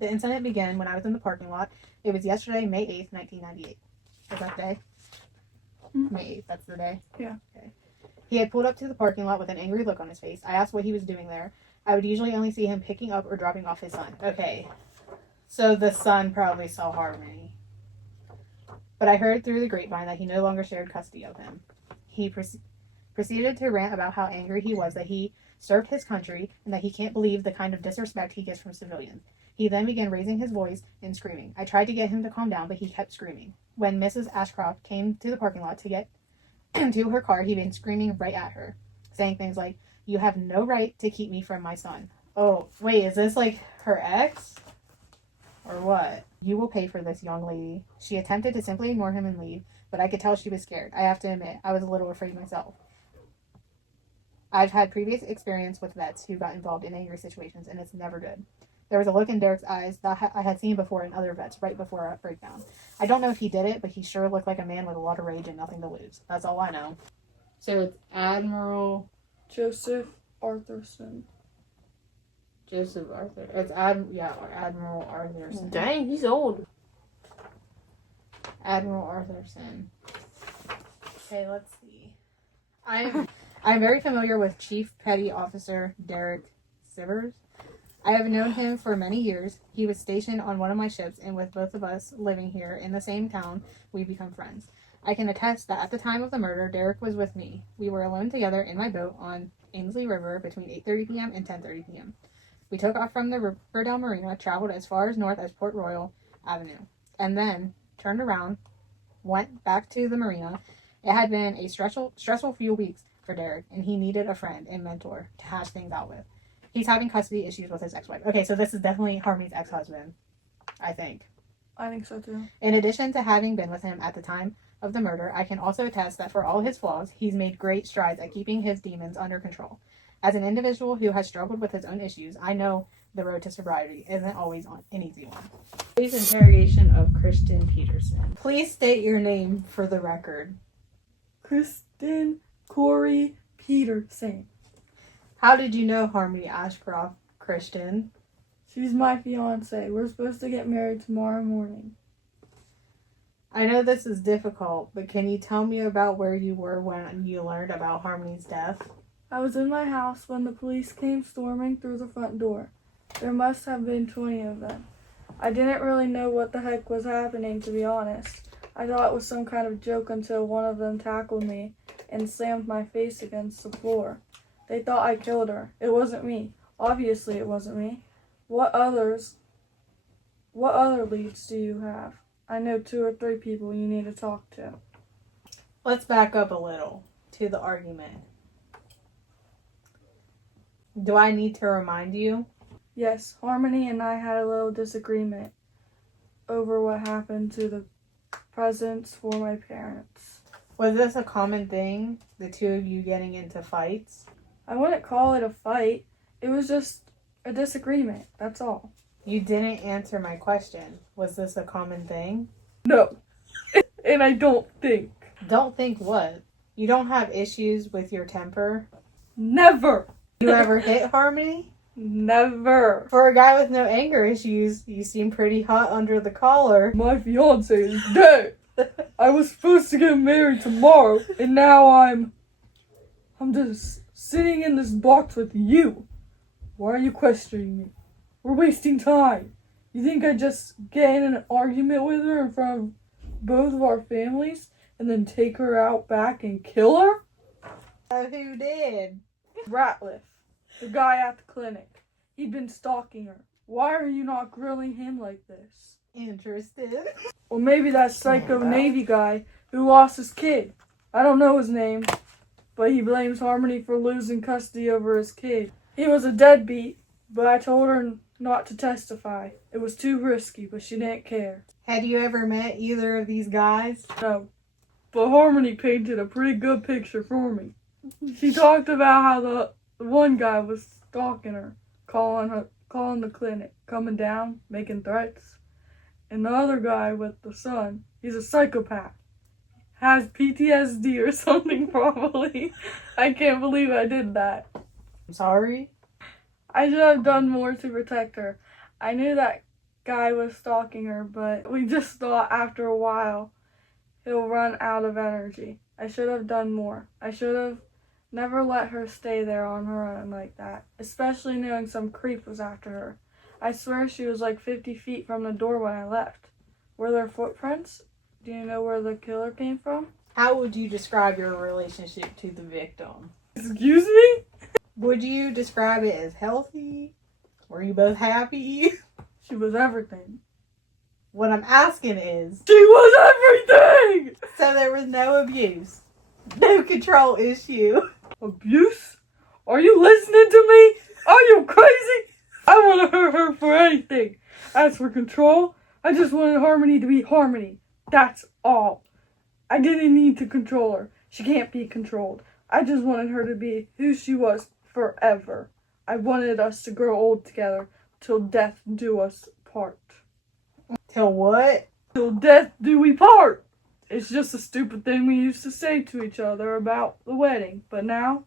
The incident began when I was in the parking lot. It was yesterday, May 8th, 1998. Was that day? Mm-hmm. May 8th, that's the day? Yeah. Okay. He had pulled up to the parking lot with an angry look on his face. I asked what he was doing there. I would usually only see him picking up or dropping off his son. Okay. So the son probably saw Harmony. But I heard through the grapevine that he no longer shared custody of him. He proceeded to rant about how angry he was that he served his country and that he can't believe the kind of disrespect he gets from civilians. He then began raising his voice and screaming. I tried to get him to calm down, but he kept screaming. When Mrs. Ashcroft came to the parking lot to get to her car, he began screaming right at her, saying things like, "You have no right to keep me from my son." Oh, wait, is this like her ex? Or what? You will pay for this, young lady. She attempted to simply ignore him and leave, but I could tell she was scared. I have to admit, I was a little afraid myself. I've had previous experience with vets who got involved in angry situations, and it's never good. There was a look in Derek's eyes that I had seen before in other vets right before a breakdown. I don't know if he did it, but he sure looked like a man with a lot of rage and nothing to lose. That's all I know. So it's Admiral Joseph Arthurson. Joseph Arthur. It's Admiral Arthurson. Dang, he's old. Admiral Arthurson. Okay, let's see. I'm very familiar with Chief Petty Officer Derek Sivers. I have known him for many years. He was stationed on one of my ships, and with both of us living here in the same town, we become friends. I can attest that at the time of the murder, Derek was with me. We were alone together in my boat on Ainsley River between 8:30 p.m. and 10:30 p.m. We took off from the Riverdale Marina, traveled as far as north as Port Royal Avenue, and then turned around, went back to the marina. It had been a stressful few weeks for Derek, and he needed a friend and mentor to hash things out with. He's having custody issues with his ex-wife. Okay, so this is definitely Harmony's ex-husband, I think. I think so too. In addition to having been with him at the time of the murder, I can also attest that for all his flaws, he's made great strides at keeping his demons under control. As an individual who has struggled with his own issues, I know the road to sobriety isn't always an easy one. Police interrogation of Kristen Peterson. Please state your name for the record. Kristen Corey Peterson. How did you know Harmony Ashcroft, Christian? She's my fiance. We're supposed to get married tomorrow morning. I know this is difficult, but can you tell me about where you were when you learned about Harmony's death? I was in my house when the police came storming through the front door. There must have been 20 of them. I didn't really know what the heck was happening, to be honest. I thought it was some kind of joke until one of them tackled me and slammed my face against the floor. They thought I killed her. It wasn't me. Obviously it wasn't me. What other leads do you have? I know 2 or 3 people you need to talk to. Let's back up a little to the argument. Do I need to remind you? Yes, Harmony and I had a little disagreement over what happened to the presents for my parents. Was this a common thing, the two of you getting into fights? I wouldn't call it a fight. It was just a disagreement, that's all. You didn't answer my question. Was this a common thing? No. And I don't think. Don't think what? You don't have issues with your temper? Never. You ever hit Harmony? Never. For a guy with no anger issues, you seem pretty hot under the collar. My fiance is dead. I was supposed to get married tomorrow, and now I'm just sitting in this box with you. Why are you questioning me? We're wasting time. You think I'd just get in an argument with her in front of both of our families and then take her out back and kill her? Who did? Ratliff, the guy at the clinic. He'd been stalking her. Why are you not grilling him like this? Interested? Or maybe that psycho Navy guy who lost his kid. I don't know his name, but he blames Harmony for losing custody over his kid. He was a deadbeat, but I told her not to testify. It was too risky, but she didn't care. Had you ever met either of these guys? No. But Harmony painted a pretty good picture for me. She talked about how the one guy was stalking her, calling the clinic, coming down, making threats. And the other guy with the son, he's a psychopath. Has PTSD or something probably. I can't believe I did that. I'm sorry? I should have done more to protect her. I knew that guy was stalking her, but we just thought after a while he'll run out of energy. I should have done more. I should have never let her stay there on her own like that, especially knowing some creep was after her. I swear she was like 50 feet from the door when I left. Were there footprints? Do you know where the killer came from? How would you describe your relationship to the victim? Excuse me? Would you describe it as healthy? Were you both happy? She was everything. What I'm asking is, She was everything! so there was no abuse, no control issue. Abuse? Are you listening to me? Are you crazy? I want to hurt her for anything. As for control, I just wanted Harmony to be Harmony. That's all. I didn't need to control her. She can't be controlled. I just wanted her to be who she was forever. I wanted us to grow old together till death do us part. Till what? Till death do we part. It's just a stupid thing we used to say to each other about the wedding, but now...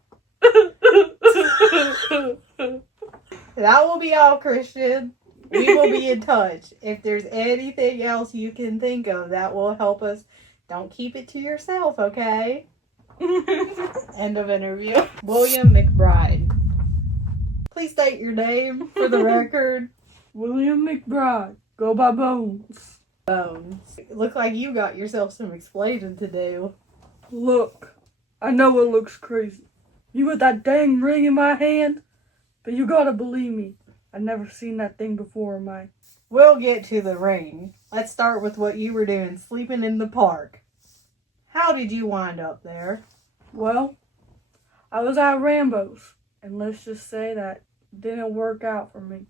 That will be all, Christian. We will be in touch. If there's anything else you can think of that will help us, don't keep it to yourself, okay? End of interview. William McBride. Please state your name for the record. William McBride. Go by Bones. Bones. Look like you got yourself some explaining to do. Look, I know it looks crazy. You with that dang ring in my hand? But you gotta believe me. I'd never seen that thing before in my... We'll get to the ring. Let's start with what you were doing, sleeping in the park. How did you wind up there? Well, I was at Rambo's, and let's just say that didn't work out for me.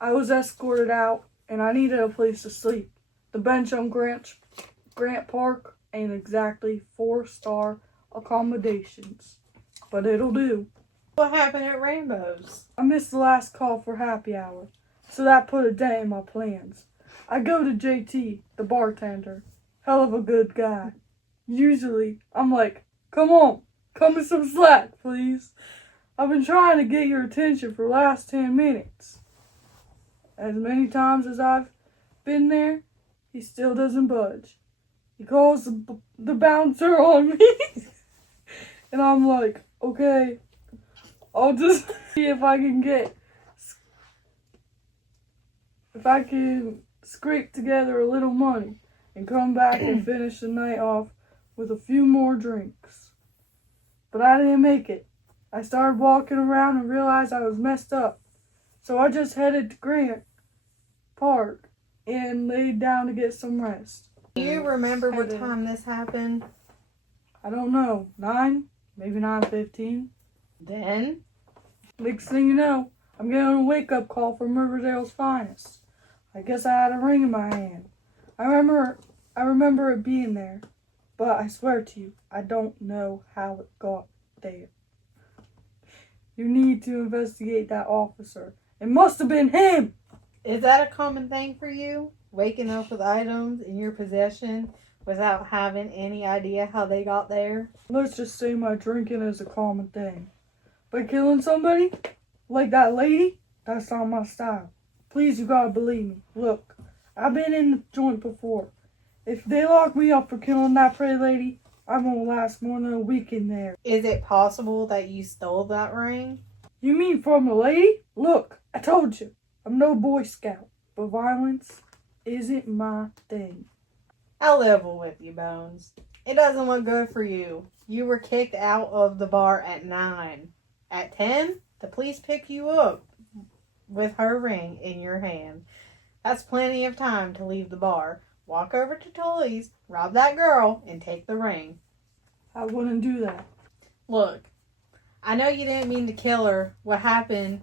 I was escorted out, and I needed a place to sleep. The bench on Grant Park ain't exactly 4-star accommodations, but it'll do. What happened at Rainbow's? I missed the last call for happy hour, so that put a dent in my plans. I go to JT, the bartender. Hell of a good guy. Usually, I'm like, come on, cut me some slack, please. I've been trying to get your attention for the last 10 minutes. As many times as I've been there, he still doesn't budge. He calls the bouncer on me. And I'm like, okay, I'll just see if I can scrape together a little money and come back and finish the night off with a few more drinks. But I didn't make it. I started walking around and realized I was messed up. So I just headed to Grant Park and laid down to get some rest. Do you remember what time this happened? I don't know, 9? Maybe 9:15. Then? Next thing you know, I'm getting a wake-up call from Riverdale's finest. I guess I had a ring in my hand. I remember it being there, but I swear to you, I don't know how it got there. You need to investigate that officer. It must have been him! Is that a common thing for you? Waking up with items in your possession without having any idea how they got there? Let's just say my drinking is a common thing. But killing somebody, like that lady, that's not my style. Please, you gotta believe me. Look, I've been in the joint before. If they lock me up for killing that pretty lady, I won't last more than a week in there. Is it possible that you stole that ring? You mean from a lady? Look, I told you, I'm no Boy Scout, but violence isn't my thing. I'll level with you, Bones. It doesn't look good for you. You were kicked out of the bar at 9. At 10, the police pick you up with her ring in your hand. That's plenty of time to leave the bar, walk over to Tully's, rob that girl, and take the ring. I wouldn't do that. Look, I know you didn't mean to kill her. What happened?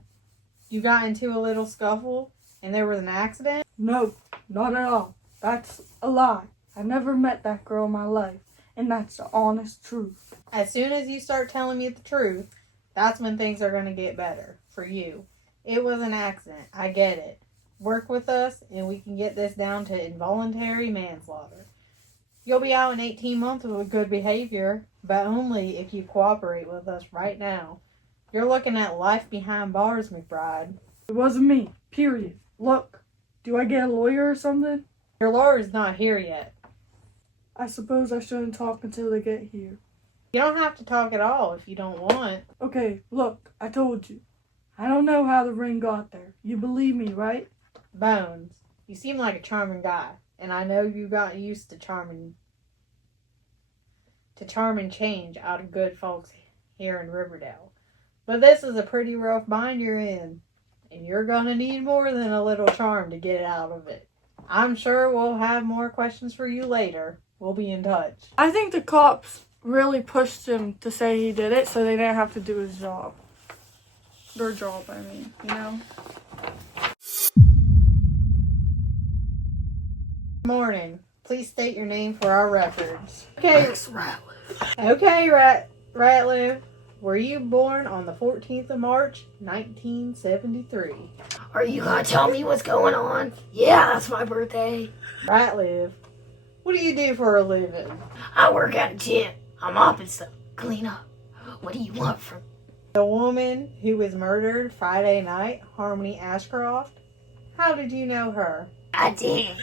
You got into a little scuffle and there was an accident? No, not at all. That's a lie. I never met that girl in my life, and that's the honest truth. As soon as you start telling me the truth, that's when things are going to get better for you. It was an accident. I get it. Work with us and we can get this down to involuntary manslaughter. You'll be out in 18 months with good behavior, but only if you cooperate with us right now. You're looking at life behind bars, McBride. It wasn't me, period. Look, do I get a lawyer or something? Your lawyer's not here yet. I suppose I shouldn't talk until they get here. You don't have to talk at all if you don't want. Okay, look, I told you. I don't know how the ring got there. You believe me, right? Bones, you seem like a charming guy, and I know you got used to charming change out of good folks here in Riverdale. But this is a pretty rough bind you're in, and you're gonna need more than a little charm to get out of it. I'm sure we'll have more questions for you later. We'll be in touch. I think the cops really pushed him to say he did it so they didn't have to do his job. Their job, I mean, you know? Good morning. Please state your name for our records. Okay, Okay, Ratliff. Were you born on the 14th of March, 1973? Are you gonna tell me what's going on? Yeah, that's my birthday. Ratliff, what do you do for a living? I work at a gym. I'm mopping stuff. Clean up. What do you want from me? The woman who was murdered Friday night, Harmony Ashcroft. How did you know her? I did.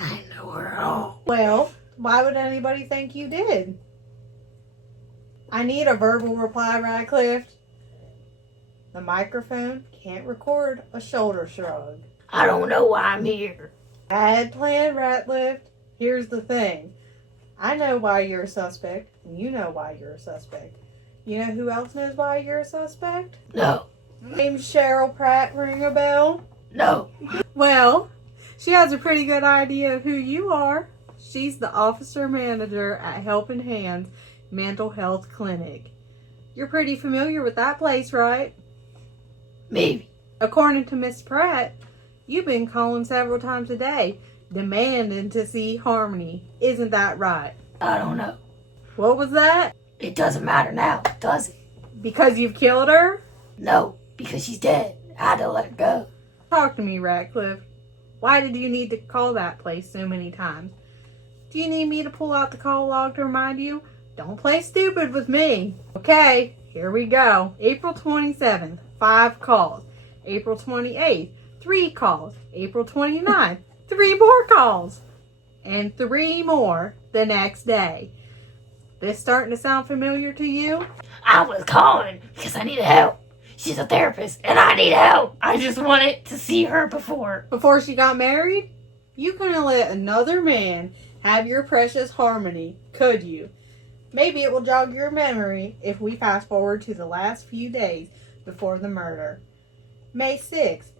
I know her at all. Well, why would anybody think you did? I need a verbal reply, Radcliffe. The microphone can't record a shoulder shrug. I don't know why I'm here. Bad plan, Ratliff. Here's the thing. I know why you're a suspect, and you know why you're a suspect. You know who else knows why you're a suspect? No. Name's Cheryl Pratt, ring a bell? No. Well, she has a pretty good idea of who you are. She's the officer manager at Helping Hands Mental Health Clinic. You're pretty familiar with that place, right? Maybe. According to Miss Pratt, you've been calling several times a day, demanding to see Harmony. Isn't that right? I don't know. What was that? It doesn't matter now, does it? Because you've killed her? No, because she's dead. I had to let her go. Talk to me, Ratcliffe. Why did you need to call that place so many times? Do you need me to pull out the call log to remind you? Don't play stupid with me. Okay, here we go. April 27th, 5 calls. April 28th, 3 calls. April 29th, 3 more calls. And 3 more the next day. This starting to sound familiar to you? I was calling because I needed help. She's a therapist and I need help. I just wanted to see her before. Before she got married? You couldn't let another man have your precious Harmony, could you? Maybe it will jog your memory if we fast forward to the last few days before the murder. May 6th,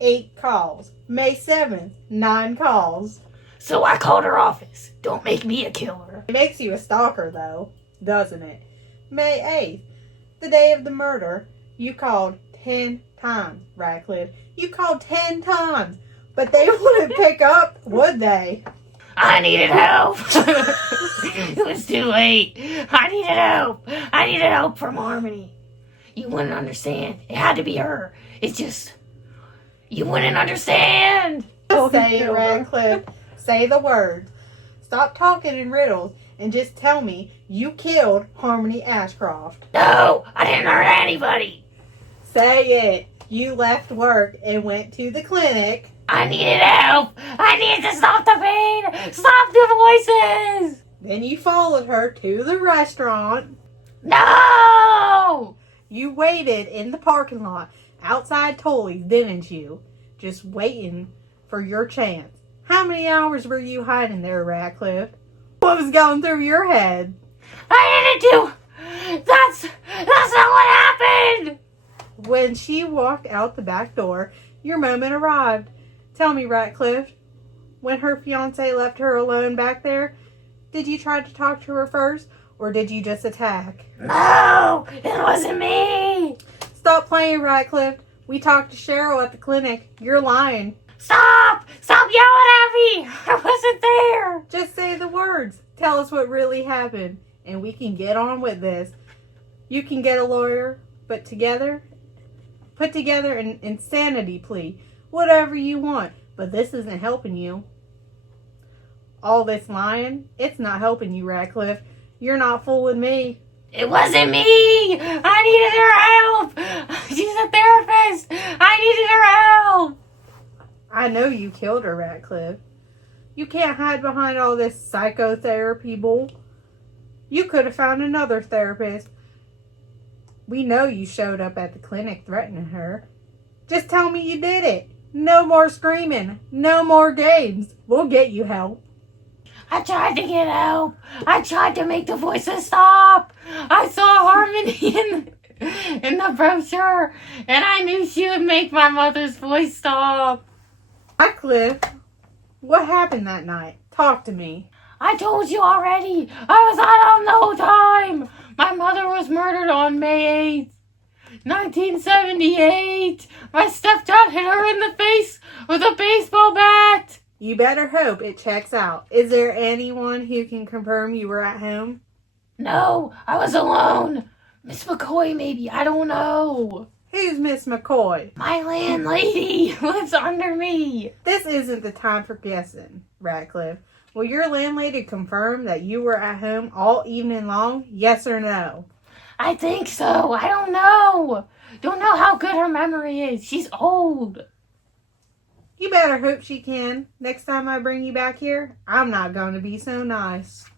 8 calls. May 7th, 9 calls. So I called her office. Don't make me a killer. It makes you a stalker, though, doesn't it? May 8th, the day of the murder, you called 10 times, Radcliffe. You called 10 times, but they wouldn't pick up, would they? I needed help. It was too late. I needed help. I needed help from Harmony. You wouldn't understand. It had to be her. It's just, you wouldn't understand. Say it, Radcliffe. Say the words. Stop talking in riddles and just tell me you killed Harmony Ashcroft. No, I didn't hurt anybody. Say it. You left work and went to the clinic. I needed help. I needed to stop the pain. Stop the voices. Then you followed her to the restaurant. No! You waited in the parking lot outside Tully's, didn't you? Just waiting for your chance. How many hours were you hiding there, Radcliffe? What was going through your head? I didn't do. That's not what happened. When she walked out the back door, your moment arrived. Tell me, Ratcliffe, when her fiance left her alone back there, did you try to talk to her first, or did you just attack? No, it wasn't me. Stop playing, Ratcliffe. We talked to Cheryl at the clinic. You're lying. Stop yelling at me. I wasn't there. Just say the words. Tell us what really happened, and we can get on with this. You can get a lawyer, but put together an insanity plea. Whatever you want, but this isn't helping you. All this lying, it's not helping you, Radcliffe. You're not fooling me. It wasn't me. I needed her help. She's a therapist. I needed her help. I know you killed her, Radcliffe. You can't hide behind all this psychotherapy bull. You could have found another therapist. We know you showed up at the clinic threatening her. Just tell me you did it. No more screaming. No more games. We'll get you help. I tried to get help. I tried to make the voices stop. I saw Harmony in the brochure, and I knew she would make my mother's voice stop. Radcliffe, what happened that night? Talk to me. I told you already. I was out on the whole time. My mother was murdered on May 8th. 1978. My stepdad hit her in the face with a baseball bat. You better hope it checks out. Is there anyone who can confirm you were at home? No, I was alone. Miss McCoy, maybe. I don't know. Who's Miss McCoy? My landlady lives under me. This isn't the time for guessing, Radcliffe. Will your landlady confirm that you were at home all evening long? Yes or no? I think so. I don't know. Don't know how good her memory is. She's old. You better hope she can. Next time I bring you back here, I'm not going to be so nice.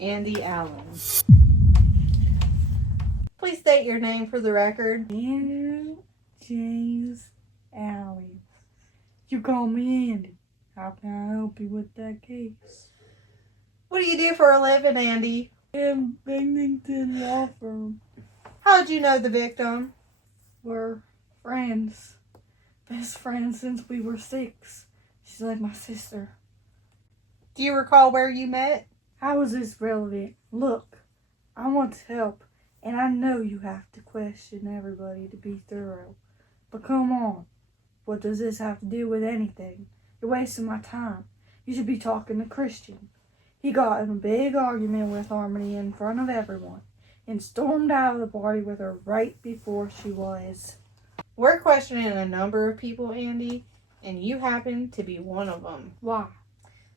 Andy Allen. Please state your name for the record. Andrew James Allen. You call me Andy. How can I help you with that case? What do you do for a living, Andy? In Bennington Law Firm. How'd you know the victim? We're friends. Best friends since we were 6. She's like my sister. Do you recall where you met? How is this relevant? Look, I want to help, and I know you have to question everybody to be thorough. But come on, what does this have to do with anything? You're wasting my time. You should be talking to Christian. He got in a big argument with Harmony in front of everyone and stormed out of the party with her right before she was. We're questioning a number of people, Andy, and you happen to be one of them. Why?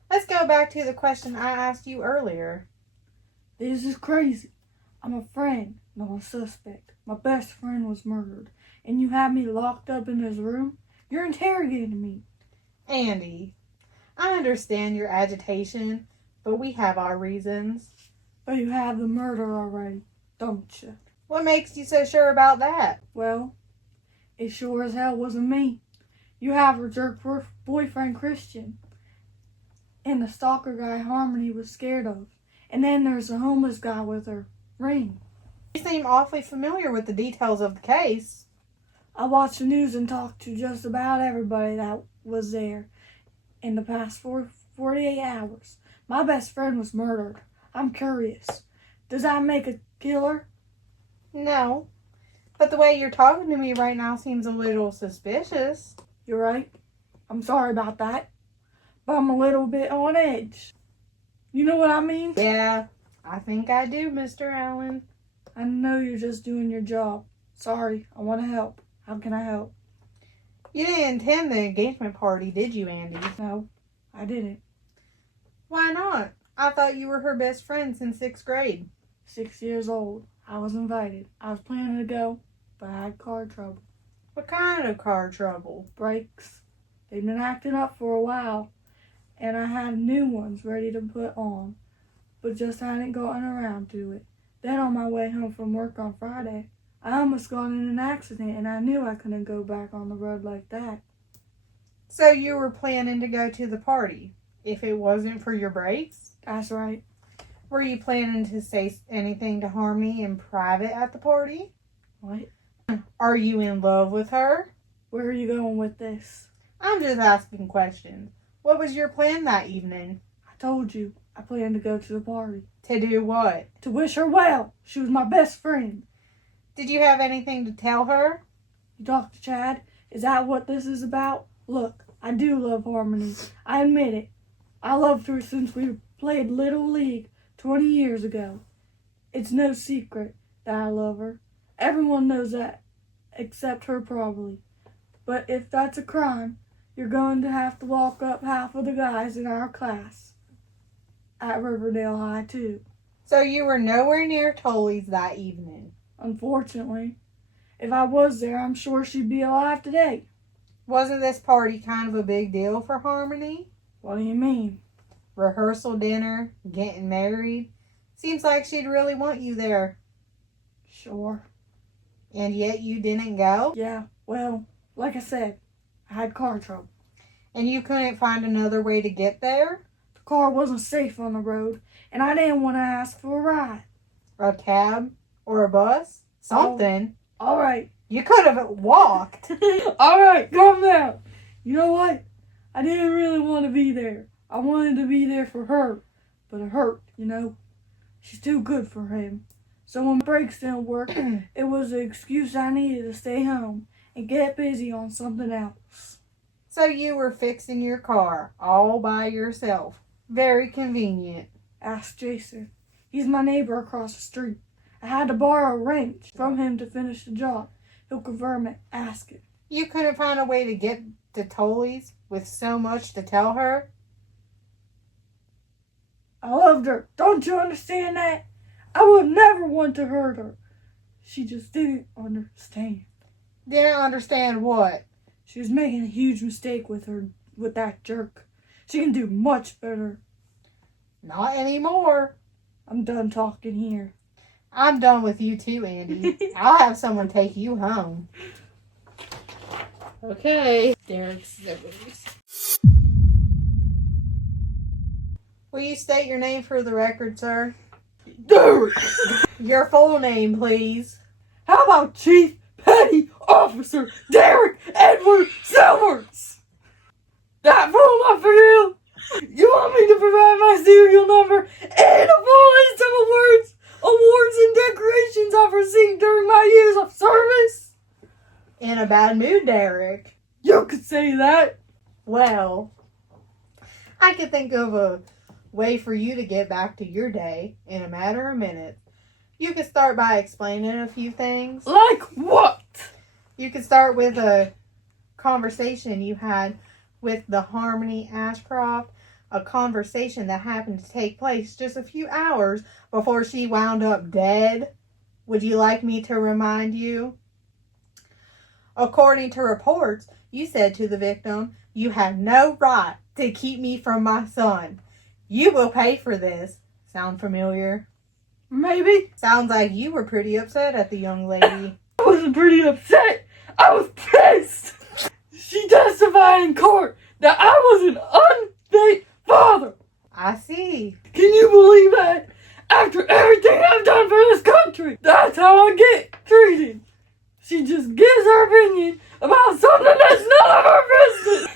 Let's go back to the question I asked you earlier. This is crazy. I'm a friend, not a suspect. My best friend was murdered, and you have me locked up in this room? You're interrogating me. Andy, I understand your agitation, but we have our reasons. But you have the murder already, don't you? What makes you so sure about that? Well, it sure as hell wasn't me. You have her jerk boyfriend Christian, and the stalker guy Harmony was scared of. And then there's a homeless guy with her ring. You seem awfully familiar with the details of the case. I watched the news and talked to just about everybody that was there in the past 48 hours. My best friend was murdered. I'm curious. Does that make a killer? No, but the way you're talking to me right now seems a little suspicious. You're right. I'm sorry about that. But I'm a little bit on edge. You know what I mean? Yeah, I think I do, Mr. Allen. I know you're just doing your job. Sorry, I want to help. How can I help? You didn't attend the engagement party, did you, Andy? No, I didn't. Why not? I thought you were her best friend since 6th grade. 6 years old. I was invited. I was planning to go, but I had car trouble. What kind of car trouble? Brakes. They've been acting up for a while, and I had new ones ready to put on, but just hadn't gotten around to it. Then on my way home from work on Friday, I almost got in an accident, and I knew I couldn't go back on the road like that. So you were planning to go to the party, if it wasn't for your brakes? That's right. Were you planning to say anything to Harmony in private at the party? What? Are you in love with her? Where are you going with this? I'm just asking questions. What was your plan that evening? I told you, I planned to go to the party. To do what? To wish her well. She was my best friend. Did you have anything to tell her? You talked to Chad? Is that what this is about? Look, I do love Harmony. I admit it. I loved her since we played Little League 20 years ago. It's no secret that I love her. Everyone knows that, except her probably. But if that's a crime, you're going to have to lock up half of the guys in our class at Riverdale High, too. So you were nowhere near Tully's that evening? Unfortunately. If I was there, I'm sure she'd be alive today. Wasn't this party kind of a big deal for Harmony? What do you mean? Rehearsal dinner, getting married. Seems like she'd really want you there. Sure. And yet you didn't go? Yeah, well, like I said, I had car trouble. And you couldn't find another way to get there? The car wasn't safe on the road, and I didn't want to ask for a ride. A cab? Or a bus? Something. All right. You could have walked. All right, calm down. You know what? I didn't really want to be there. I wanted to be there for her, but it hurt, you know? She's too good for him. So when brakes didn't work, it was the excuse I needed to stay home and get busy on something else. So you were fixing your car all by yourself. Very convenient. Ask Jason. He's my neighbor across the street. I had to borrow a wrench from him to finish the job. He'll confirm it. Ask it. You couldn't find a way to get to Tully's with so much to tell her? I loved her. Don't you understand that? I would never want to hurt her. She just didn't understand. Didn't understand what? She was making a huge mistake with that jerk. She can do much better. Not anymore. I'm done talking here. I'm done with you too, Andy. I'll have someone take you home. Okay. Derek's siblings. Will you state your name for the record, sir? Derek! Your full name, please. How about Chief Petty Officer Derek Edward Silvers. That phone up for you. You want me to provide my serial number and a full list of awards, and decorations I've received during my years of service? In a bad mood, Derek. You could say that. Well, I could think of a way for you to get back to your day in a matter of minutes. You could start by explaining a few things. Like what? You could start with a conversation you had with the Harmony Ashcroft, a conversation that happened to take place just a few hours before she wound up dead. Would you like me to remind you? According to reports, you said to the victim, "You have no right to keep me from my son. You will pay for this." Sound familiar? Maybe. Sounds like you were pretty upset at the young lady. I wasn't pretty upset. I was pissed. She testified in court that I was an unfit father. I see. Can you believe that? After everything I've done for this country, that's how I get treated. She just gives her opinion about something that's none of her business.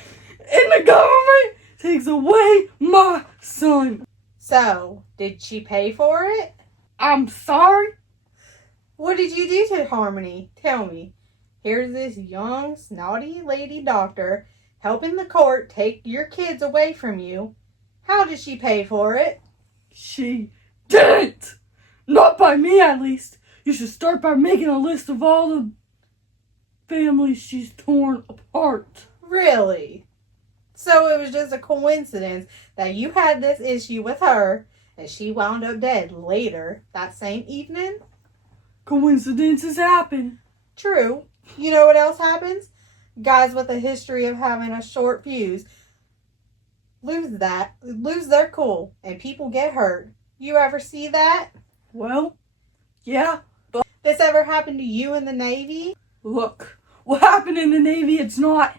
And the government takes away my son. So, did she pay for it? I'm sorry. What did you do to Harmony? Tell me. Here's this young, snotty lady doctor helping the court take your kids away from you. How did she pay for it? She didn't. Not by me, at least. You should start by making a list of all the families she's torn apart. Really? So it was just a coincidence that you had this issue with her and she wound up dead later that same evening? Coincidences happen. True. You know what else happens? Guys with a history of having a short fuse lose their cool, and people get hurt. You ever see that? Well, yeah. This ever happened to you in the Navy? Look, what happened in the Navy, it's not...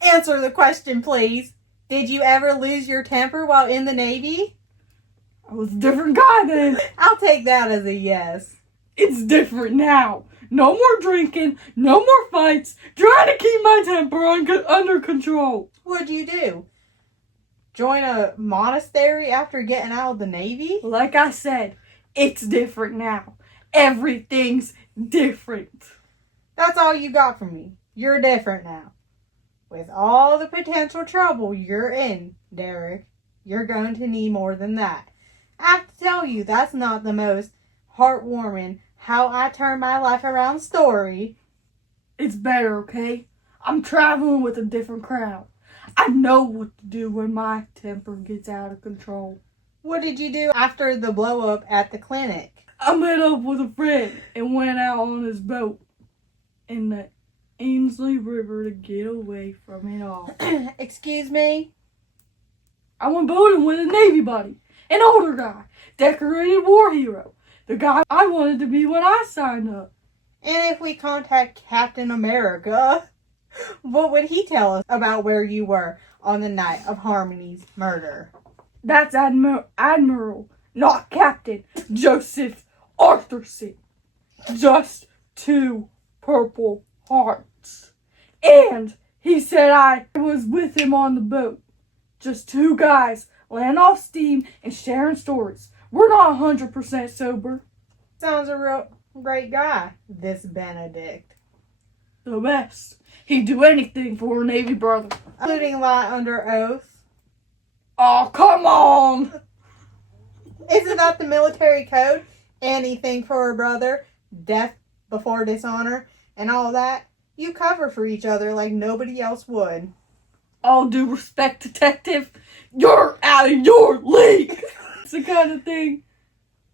Answer the question, please. Did you ever lose your temper while in the Navy? I was a different guy then. I'll take that as a yes. It's different now. No more drinking, no more fights, trying to keep my temper under control. What'd you do? Join a monastery after getting out of the Navy? Like I said, it's different now. Everything's different. That's all you got from me. You're different now. With all the potential trouble you're in, Derek, you're going to need more than that. I have to tell you, that's not the most heartwarming how I turned my life around story. It's better, okay? I'm traveling with a different crowd. I know what to do when my temper gets out of control. What did you do after the blow up at the clinic? I met up with a friend and went out on his boat in the Ainsley River to get away from it all. Excuse me? I went boating with a Navy buddy, an older guy, decorated war hero, the guy I wanted to be when I signed up. And if we contact Captain America, what would he tell us about where you were on the night of Harmony's murder? That's Admiral, not Captain, Joseph Arthurson. Just 2 Purple Hearts. And he said I was with him on the boat. Just 2 guys laying off steam and sharing stories. We're not 100% sober. Sounds a real great guy, this Benedict. The best. He'd do anything for a Navy brother. Including lie under oath. Oh, come on! Isn't that the military code? Anything for a brother, death before dishonor, and all that. You cover for each other like nobody else would. All due respect, detective, you're out of your league! It's the kind of thing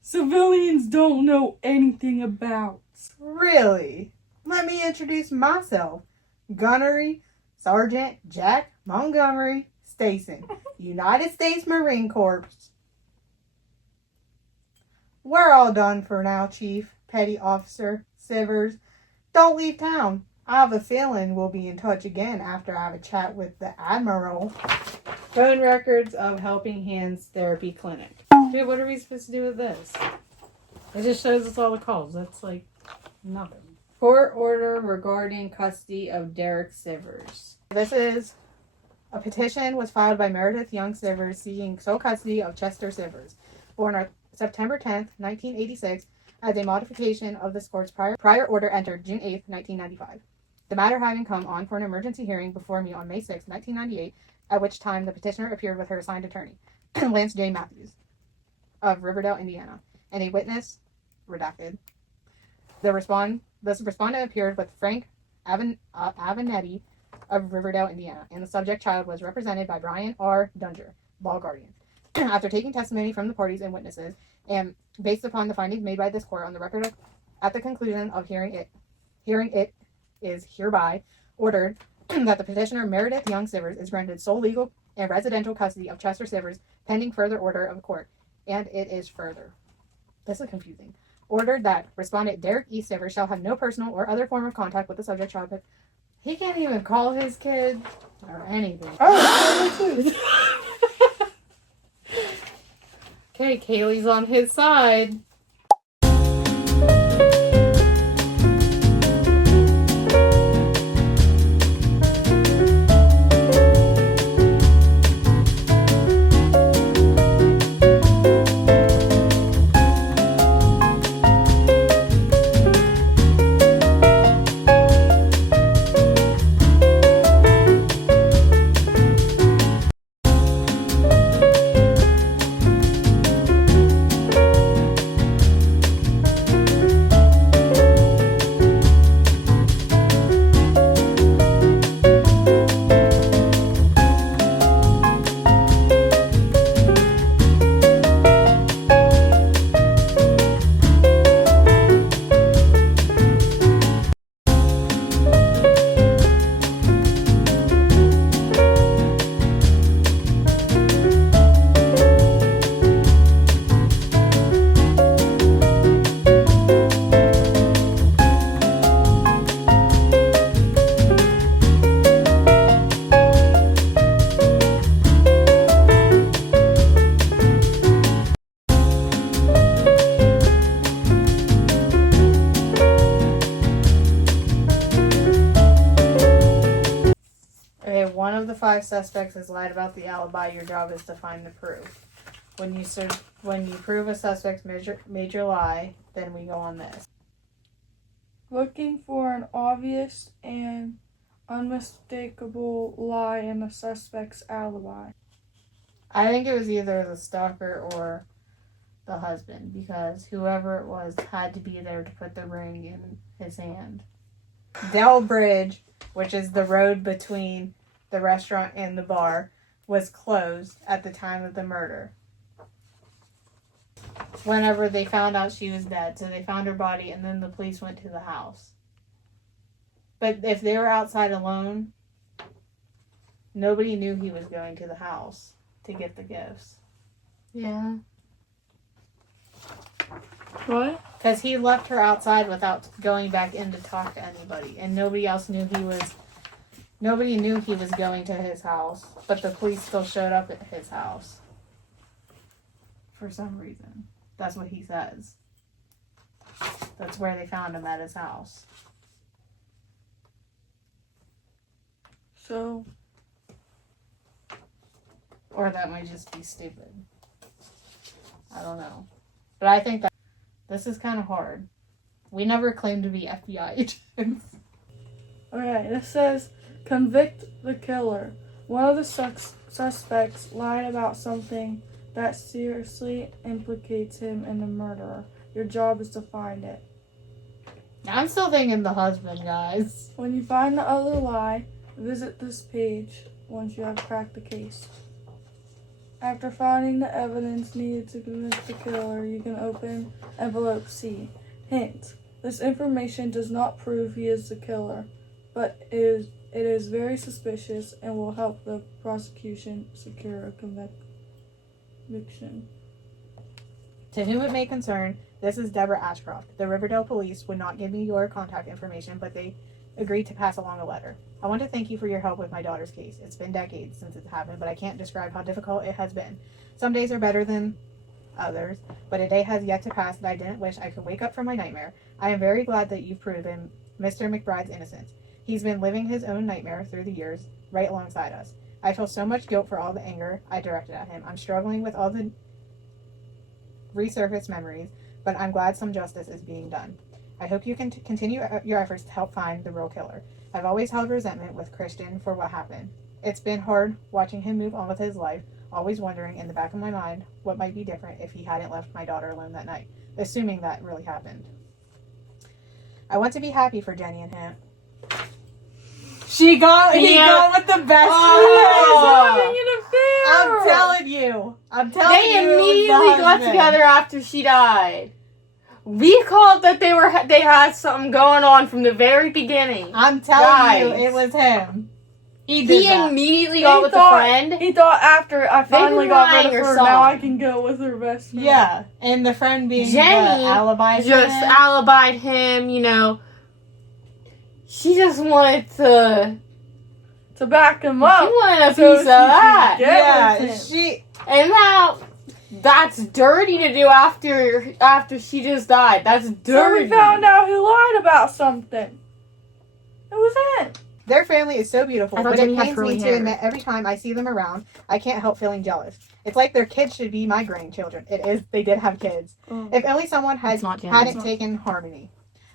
civilians don't know anything about. Really? Let me introduce myself. Gunnery Sergeant Jack Montgomery Stason, United States Marine Corps. We're all done for now, Chief Petty Officer Sivers. Don't leave town. I have a feeling we'll be in touch again after I have a chat with the Admiral. Phone records of Helping Hands Therapy Clinic. Dude, what are we supposed to do with this? It just shows us all the calls. That's like nothing. Court order regarding custody of Derek Sivers. This is a petition was filed by Meredith Young Sivers seeking sole custody of Chester Sivers, born on September 10th, 1986, as a modification of this court's prior order entered June 8th, 1995. The matter having come on for an emergency hearing before me on May 6th, 1998, at which time the petitioner appeared with her assigned attorney, Lance J. Matthews, of Riverdale, Indiana, and a witness, redacted. This respondent appeared with Frank Avanetti of Riverdale, Indiana, and the subject child was represented by Brian R. Dunger, law guardian. After taking testimony from the parties and witnesses, and based upon the findings made by this court on the record at the conclusion of hearing it is hereby ordered that the petitioner Meredith Young Sivers is granted sole legal and residential custody of Chester Sivers pending further order of the court, and it is further. This is confusing. Ordered that respondent Derek E. Sivers shall have no personal or other form of contact with the subject child. He can't even call his kid or anything. Oh, Okay, Caylee's on his side. One of the 5 suspects has lied about the alibi. Your job is to find the proof. When you prove a suspect's major lie, then we go on this. looking for an obvious and unmistakable lie in the suspect's alibi. I think it was either the stalker or the husband, because whoever it was had to be there to put the ring in his hand. Dell Bridge, which is the road between the restaurant and the bar, was closed at the time of the murder. Whenever they found out she was dead, so they found her body and then the police went to the house. But if they were outside alone, nobody knew he was going to the house to get the gifts. Yeah. What? Because he left her outside without going back in to talk to anybody, and nobody knew he was going to his house, but the police still showed up at his house for some reason. That's what he says. That's where they found him, at his house. So, Or that might just be stupid. I don't know. But I think that this is kind of hard. We never claimed to be FBI agents. okay, this says, convict the killer. One of the suspects lied about something that seriously implicates him in the murder. Your job is to find it. I'm still thinking the husband, guys. When you find the other lie, visit this page once you have cracked the case. After finding the evidence needed to convict the killer, you can open envelope C. Hint: this information does not prove he is the killer, but it is very suspicious and will help the prosecution secure a conviction. To whom it may concern, this is Deborah Ashcroft. The Riverdale police would not give me your contact information, but they agreed to pass along a letter. I want to thank you for your help with my daughter's case. It's been decades since it's happened, but I can't describe how difficult it has been. Some days are better than others, but a day has yet to pass that I didn't wish I could wake up from my nightmare. I am very glad that you've proven Mr. McBride's innocence. He's been living his own nightmare through the years, right alongside us. I feel so much guilt for all the anger I directed at him. I'm struggling with all the resurfaced memories, but I'm glad some justice is being done. I hope you can continue your efforts to help find the real killer. I've always held resentment with Christian for what happened. It's been hard watching him move on with his life, always wondering in the back of my mind what might be different if he hadn't left my daughter alone that night, assuming that really happened. I want to be happy for Jenny and him. He got with the best Having an affair. I'm telling you. They immediately got together after she died. We called that they had something going on from the very beginning. I'm telling you, it was him. He immediately got with a friend. He thought after I finally got rid of her, something. now I can go with her best friend. Yeah, and the friend being Jenny alibi just alibied him, you know. She just wanted to back him up. She wanted a piece of that. Yeah, and now that's dirty to do after she just died. That's dirty. So we found out who lied about something. It was him. Their family is so beautiful, but it pains me to hair. admit every time I see them around, I can't help feeling jealous. It's like their kids should be my grandchildren. It is. They did have kids. If only someone hadn't taken Harmony.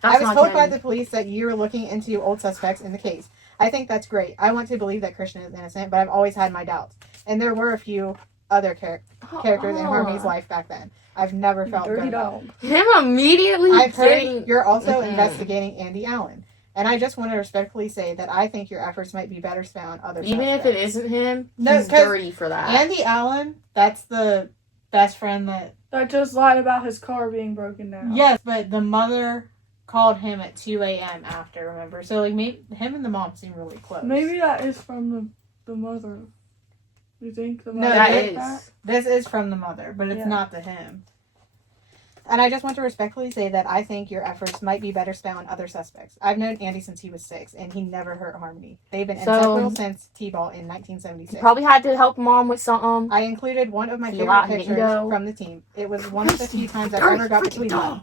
I was told by the police that you were looking into old suspects in the case. I think that's great. I want to believe that Christian is innocent, but I've always had my doubts. And there were a few other characters in Harmony's life back then. I've never felt good about him immediately. I've heard you're also investigating Andy Allen. And I just want to respectfully say that I think your efforts might be better spent on other Even suspects. if it isn't him, he's dirty for that. Andy Allen, that's the best friend that just lied about his car being broken down. Yes, but the mother called him at 2 a.m. after, remember? So, like, maybe him and the mom seem really close. Maybe that is from the mother. You think the mother? No, that is. This is from the mother, but it's not to him. And I just want to respectfully say that I think your efforts might be better spent on other suspects. I've known Andy since he was 6, and he never hurt Harmony. They've been inseparable since T-Ball in 1976. You probably had to help mom with something. I included one of my favorite pictures from the team. It was one of the few times I've ever got between them.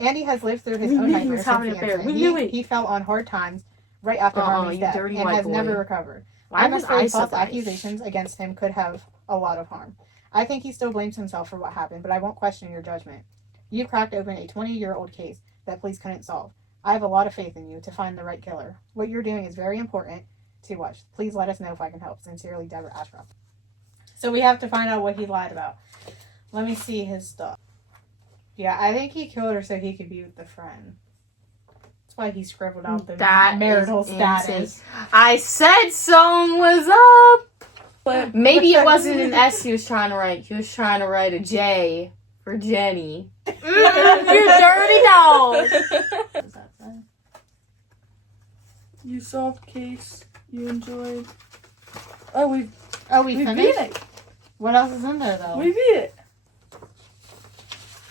Andy has lived through his own nightmares since the incident. He fell on hard times right after Harmony's death and has never recovered. I'm afraid false accusations against him could have a lot of harm. I think he still blames himself for what happened, but I won't question your judgment. You cracked open a 20-year-old case that police couldn't solve. I have a lot of faith in you to find the right killer. What you're doing is very important to watch. Please let us know if I can help. Sincerely, Deborah Ashcroft. So we have to find out what he lied about. Let me see his stuff. Yeah, I think he killed her so he could be with the friend. That's why he scribbled out the marital status. I said something was up. Maybe it wasn't an S he was trying to write. He was trying to write a J for Jenny. You dirty dog. You solved case. You enjoyed. We finished? beat it. What else is in there, though? We beat it.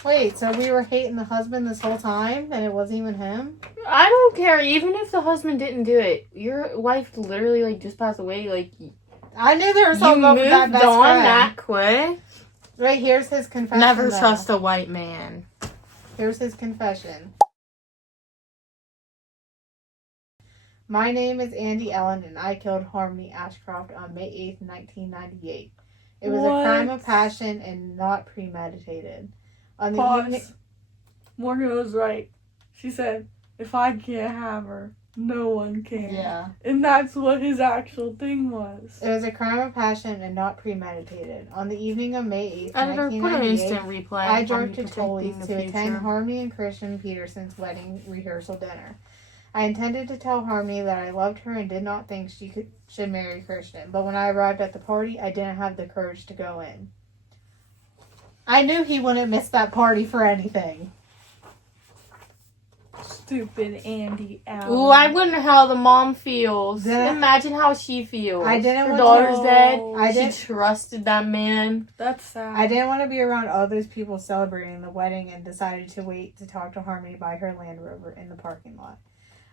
Wait, so we were hating the husband this whole time, and it wasn't even him? I don't care. Even if the husband didn't do it, your wife literally like just passed away. Like I knew there was something up with that best on friend. that quick. Right, here's his confession. Never trust a white man. Here's his confession. My name is Andy Allen, and I killed Harmony Ashcroft on May 8th, 1998. It was a crime of passion and not premeditated. On the evening... Morgan was right. She said, if I can't have her, no one can. Yeah. And that's what his actual thing was. It was a crime of passion and not premeditated. On the evening of May 8th, Editor, put an instant 1998, replay. I drove to Caylee to attend Harmony and Christian Peterson's wedding rehearsal dinner. I intended to tell Harmony that I loved her and did not think she should marry Christian. But when I arrived at the party, I didn't have the courage to go in. I knew he wouldn't miss that party for anything. Stupid Andy Allen. Ooh, I wonder how the mom feels. Then Imagine how she feels. I didn't Her want daughter's to- dead. She trusted that man. That's sad. I didn't want to be around all those people celebrating the wedding and decided to wait to talk to Harmony by her Land Rover in the parking lot.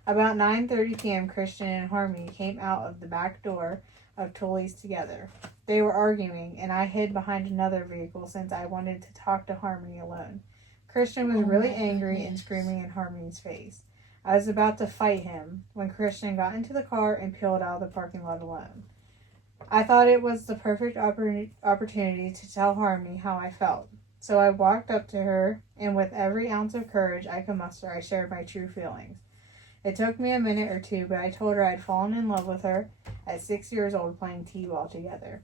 About 9:30 p.m., Christian and Harmony came out of the back door of Tully's together. They were arguing, and I hid behind another vehicle since I wanted to talk to Harmony alone. Christian was really angry and screaming in Harmony's face. I was about to fight him when Christian got into the car and peeled out of the parking lot alone. I thought it was the perfect opportunity to tell Harmony how I felt. So I walked up to her, and with every ounce of courage I could muster, I shared my true feelings. It took me a minute or two, but I told her I'd fallen in love with her at 6 years old playing t-ball together.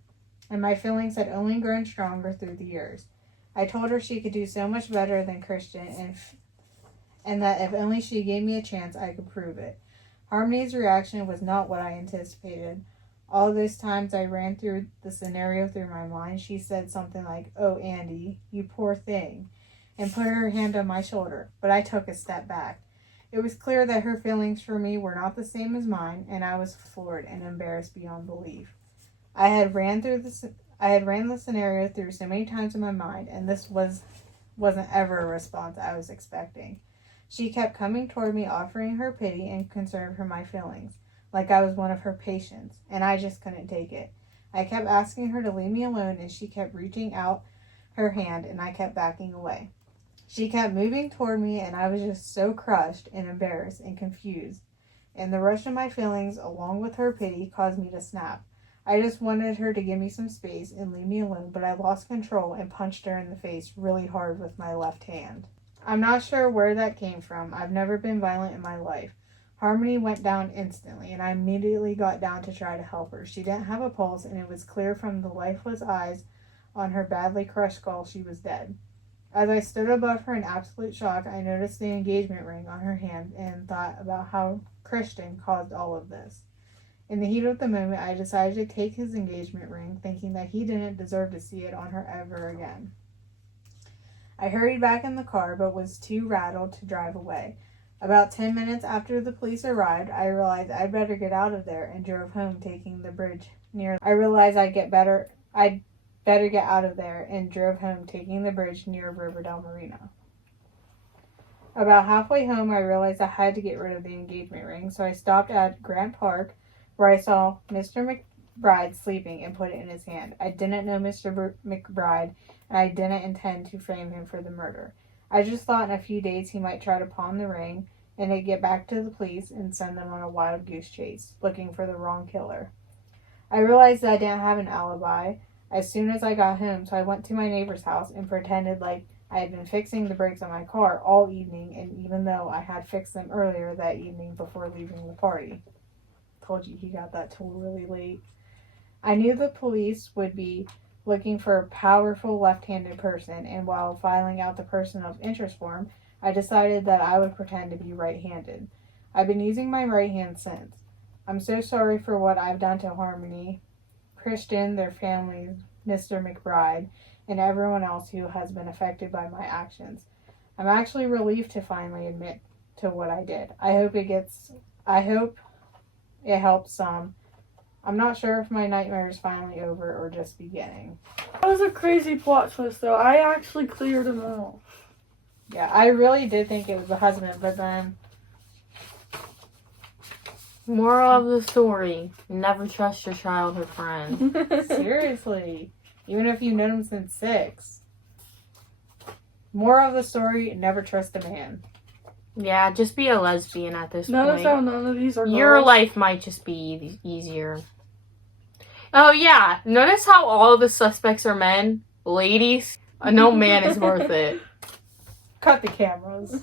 And my feelings had only grown stronger through the years. I told her she could do so much better than Christian, and that if only she gave me a chance, I could prove it. Harmony's reaction was not what I anticipated. All those times I ran through the scenario through my mind, she said something like, "Oh, Andy, you poor thing," and put her hand on my shoulder, but I took a step back. It was clear that her feelings for me were not the same as mine, and I was floored and embarrassed beyond belief. I had ran the scenario through so many times in my mind, and this wasn't ever a response I was expecting. She kept coming toward me, offering her pity and concern for my feelings, like I was one of her patients, and I just couldn't take it. I kept asking her to leave me alone, and she kept reaching out her hand, and I kept backing away. She kept moving toward me, and I was just so crushed and embarrassed and confused. And the rush of my feelings, along with her pity, caused me to snap. I just wanted her to give me some space and leave me alone, but I lost control and punched her in the face really hard with my left hand. I'm not sure where that came from. I've never been violent in my life. Harmony went down instantly, and I immediately got down to try to help her. She didn't have a pulse, and it was clear from the lifeless eyes on her badly crushed skull she was dead. As I stood above her in absolute shock, I noticed the engagement ring on her hand and thought about how Christian caused all of this. In the heat of the moment, I decided to take his engagement ring, thinking that he didn't deserve to see it on her ever again. I hurried back in the car, but was too rattled to drive away. About 10 minutes after the police arrived, I realized I'd better get out of there and drove home, taking the bridge near. I'd better get out of there and drove home, taking the bridge near Riverdale Marina. About halfway home, I realized I had to get rid of the engagement ring, so I stopped at Grant Park, where I saw Mr. McBride sleeping and put it in his hand. I didn't know Mr. McBride, and I didn't intend to frame him for the murder. I just thought in a few days he might try to pawn the ring, and they'd get back to the police and send them on a wild goose chase, looking for the wrong killer. I realized that I didn't have an alibi as soon as I got home, so I went to my neighbor's house and pretended like I had been fixing the brakes on my car all evening, and even though I had fixed them earlier that evening before leaving the party. Told you he got that tool really late. I knew the police would be looking for a powerful left-handed person, and while filling out the person of interest form, I decided that I would pretend to be right-handed. I've been using my right hand since. I'm so sorry for what I've done to Harmony, Christian, their families, Mr. McBride, and everyone else who has been affected by my actions. I'm actually relieved to finally admit to what I did. I hope it helps some. I'm not sure if my nightmare is finally over or just beginning. That was a crazy plot twist, though. I actually cleared him off. Yeah, I really did think it was the husband, but then... Moral of the story, never trust your childhood friend. Seriously. Even if you've known him since 6. Moral of the story, never trust a man. Yeah, just be a lesbian at this Notice point. how none of these are Your girls. life might just be easier. Oh yeah, notice how all of the suspects are men? Ladies, no man is worth it. Cut the cameras.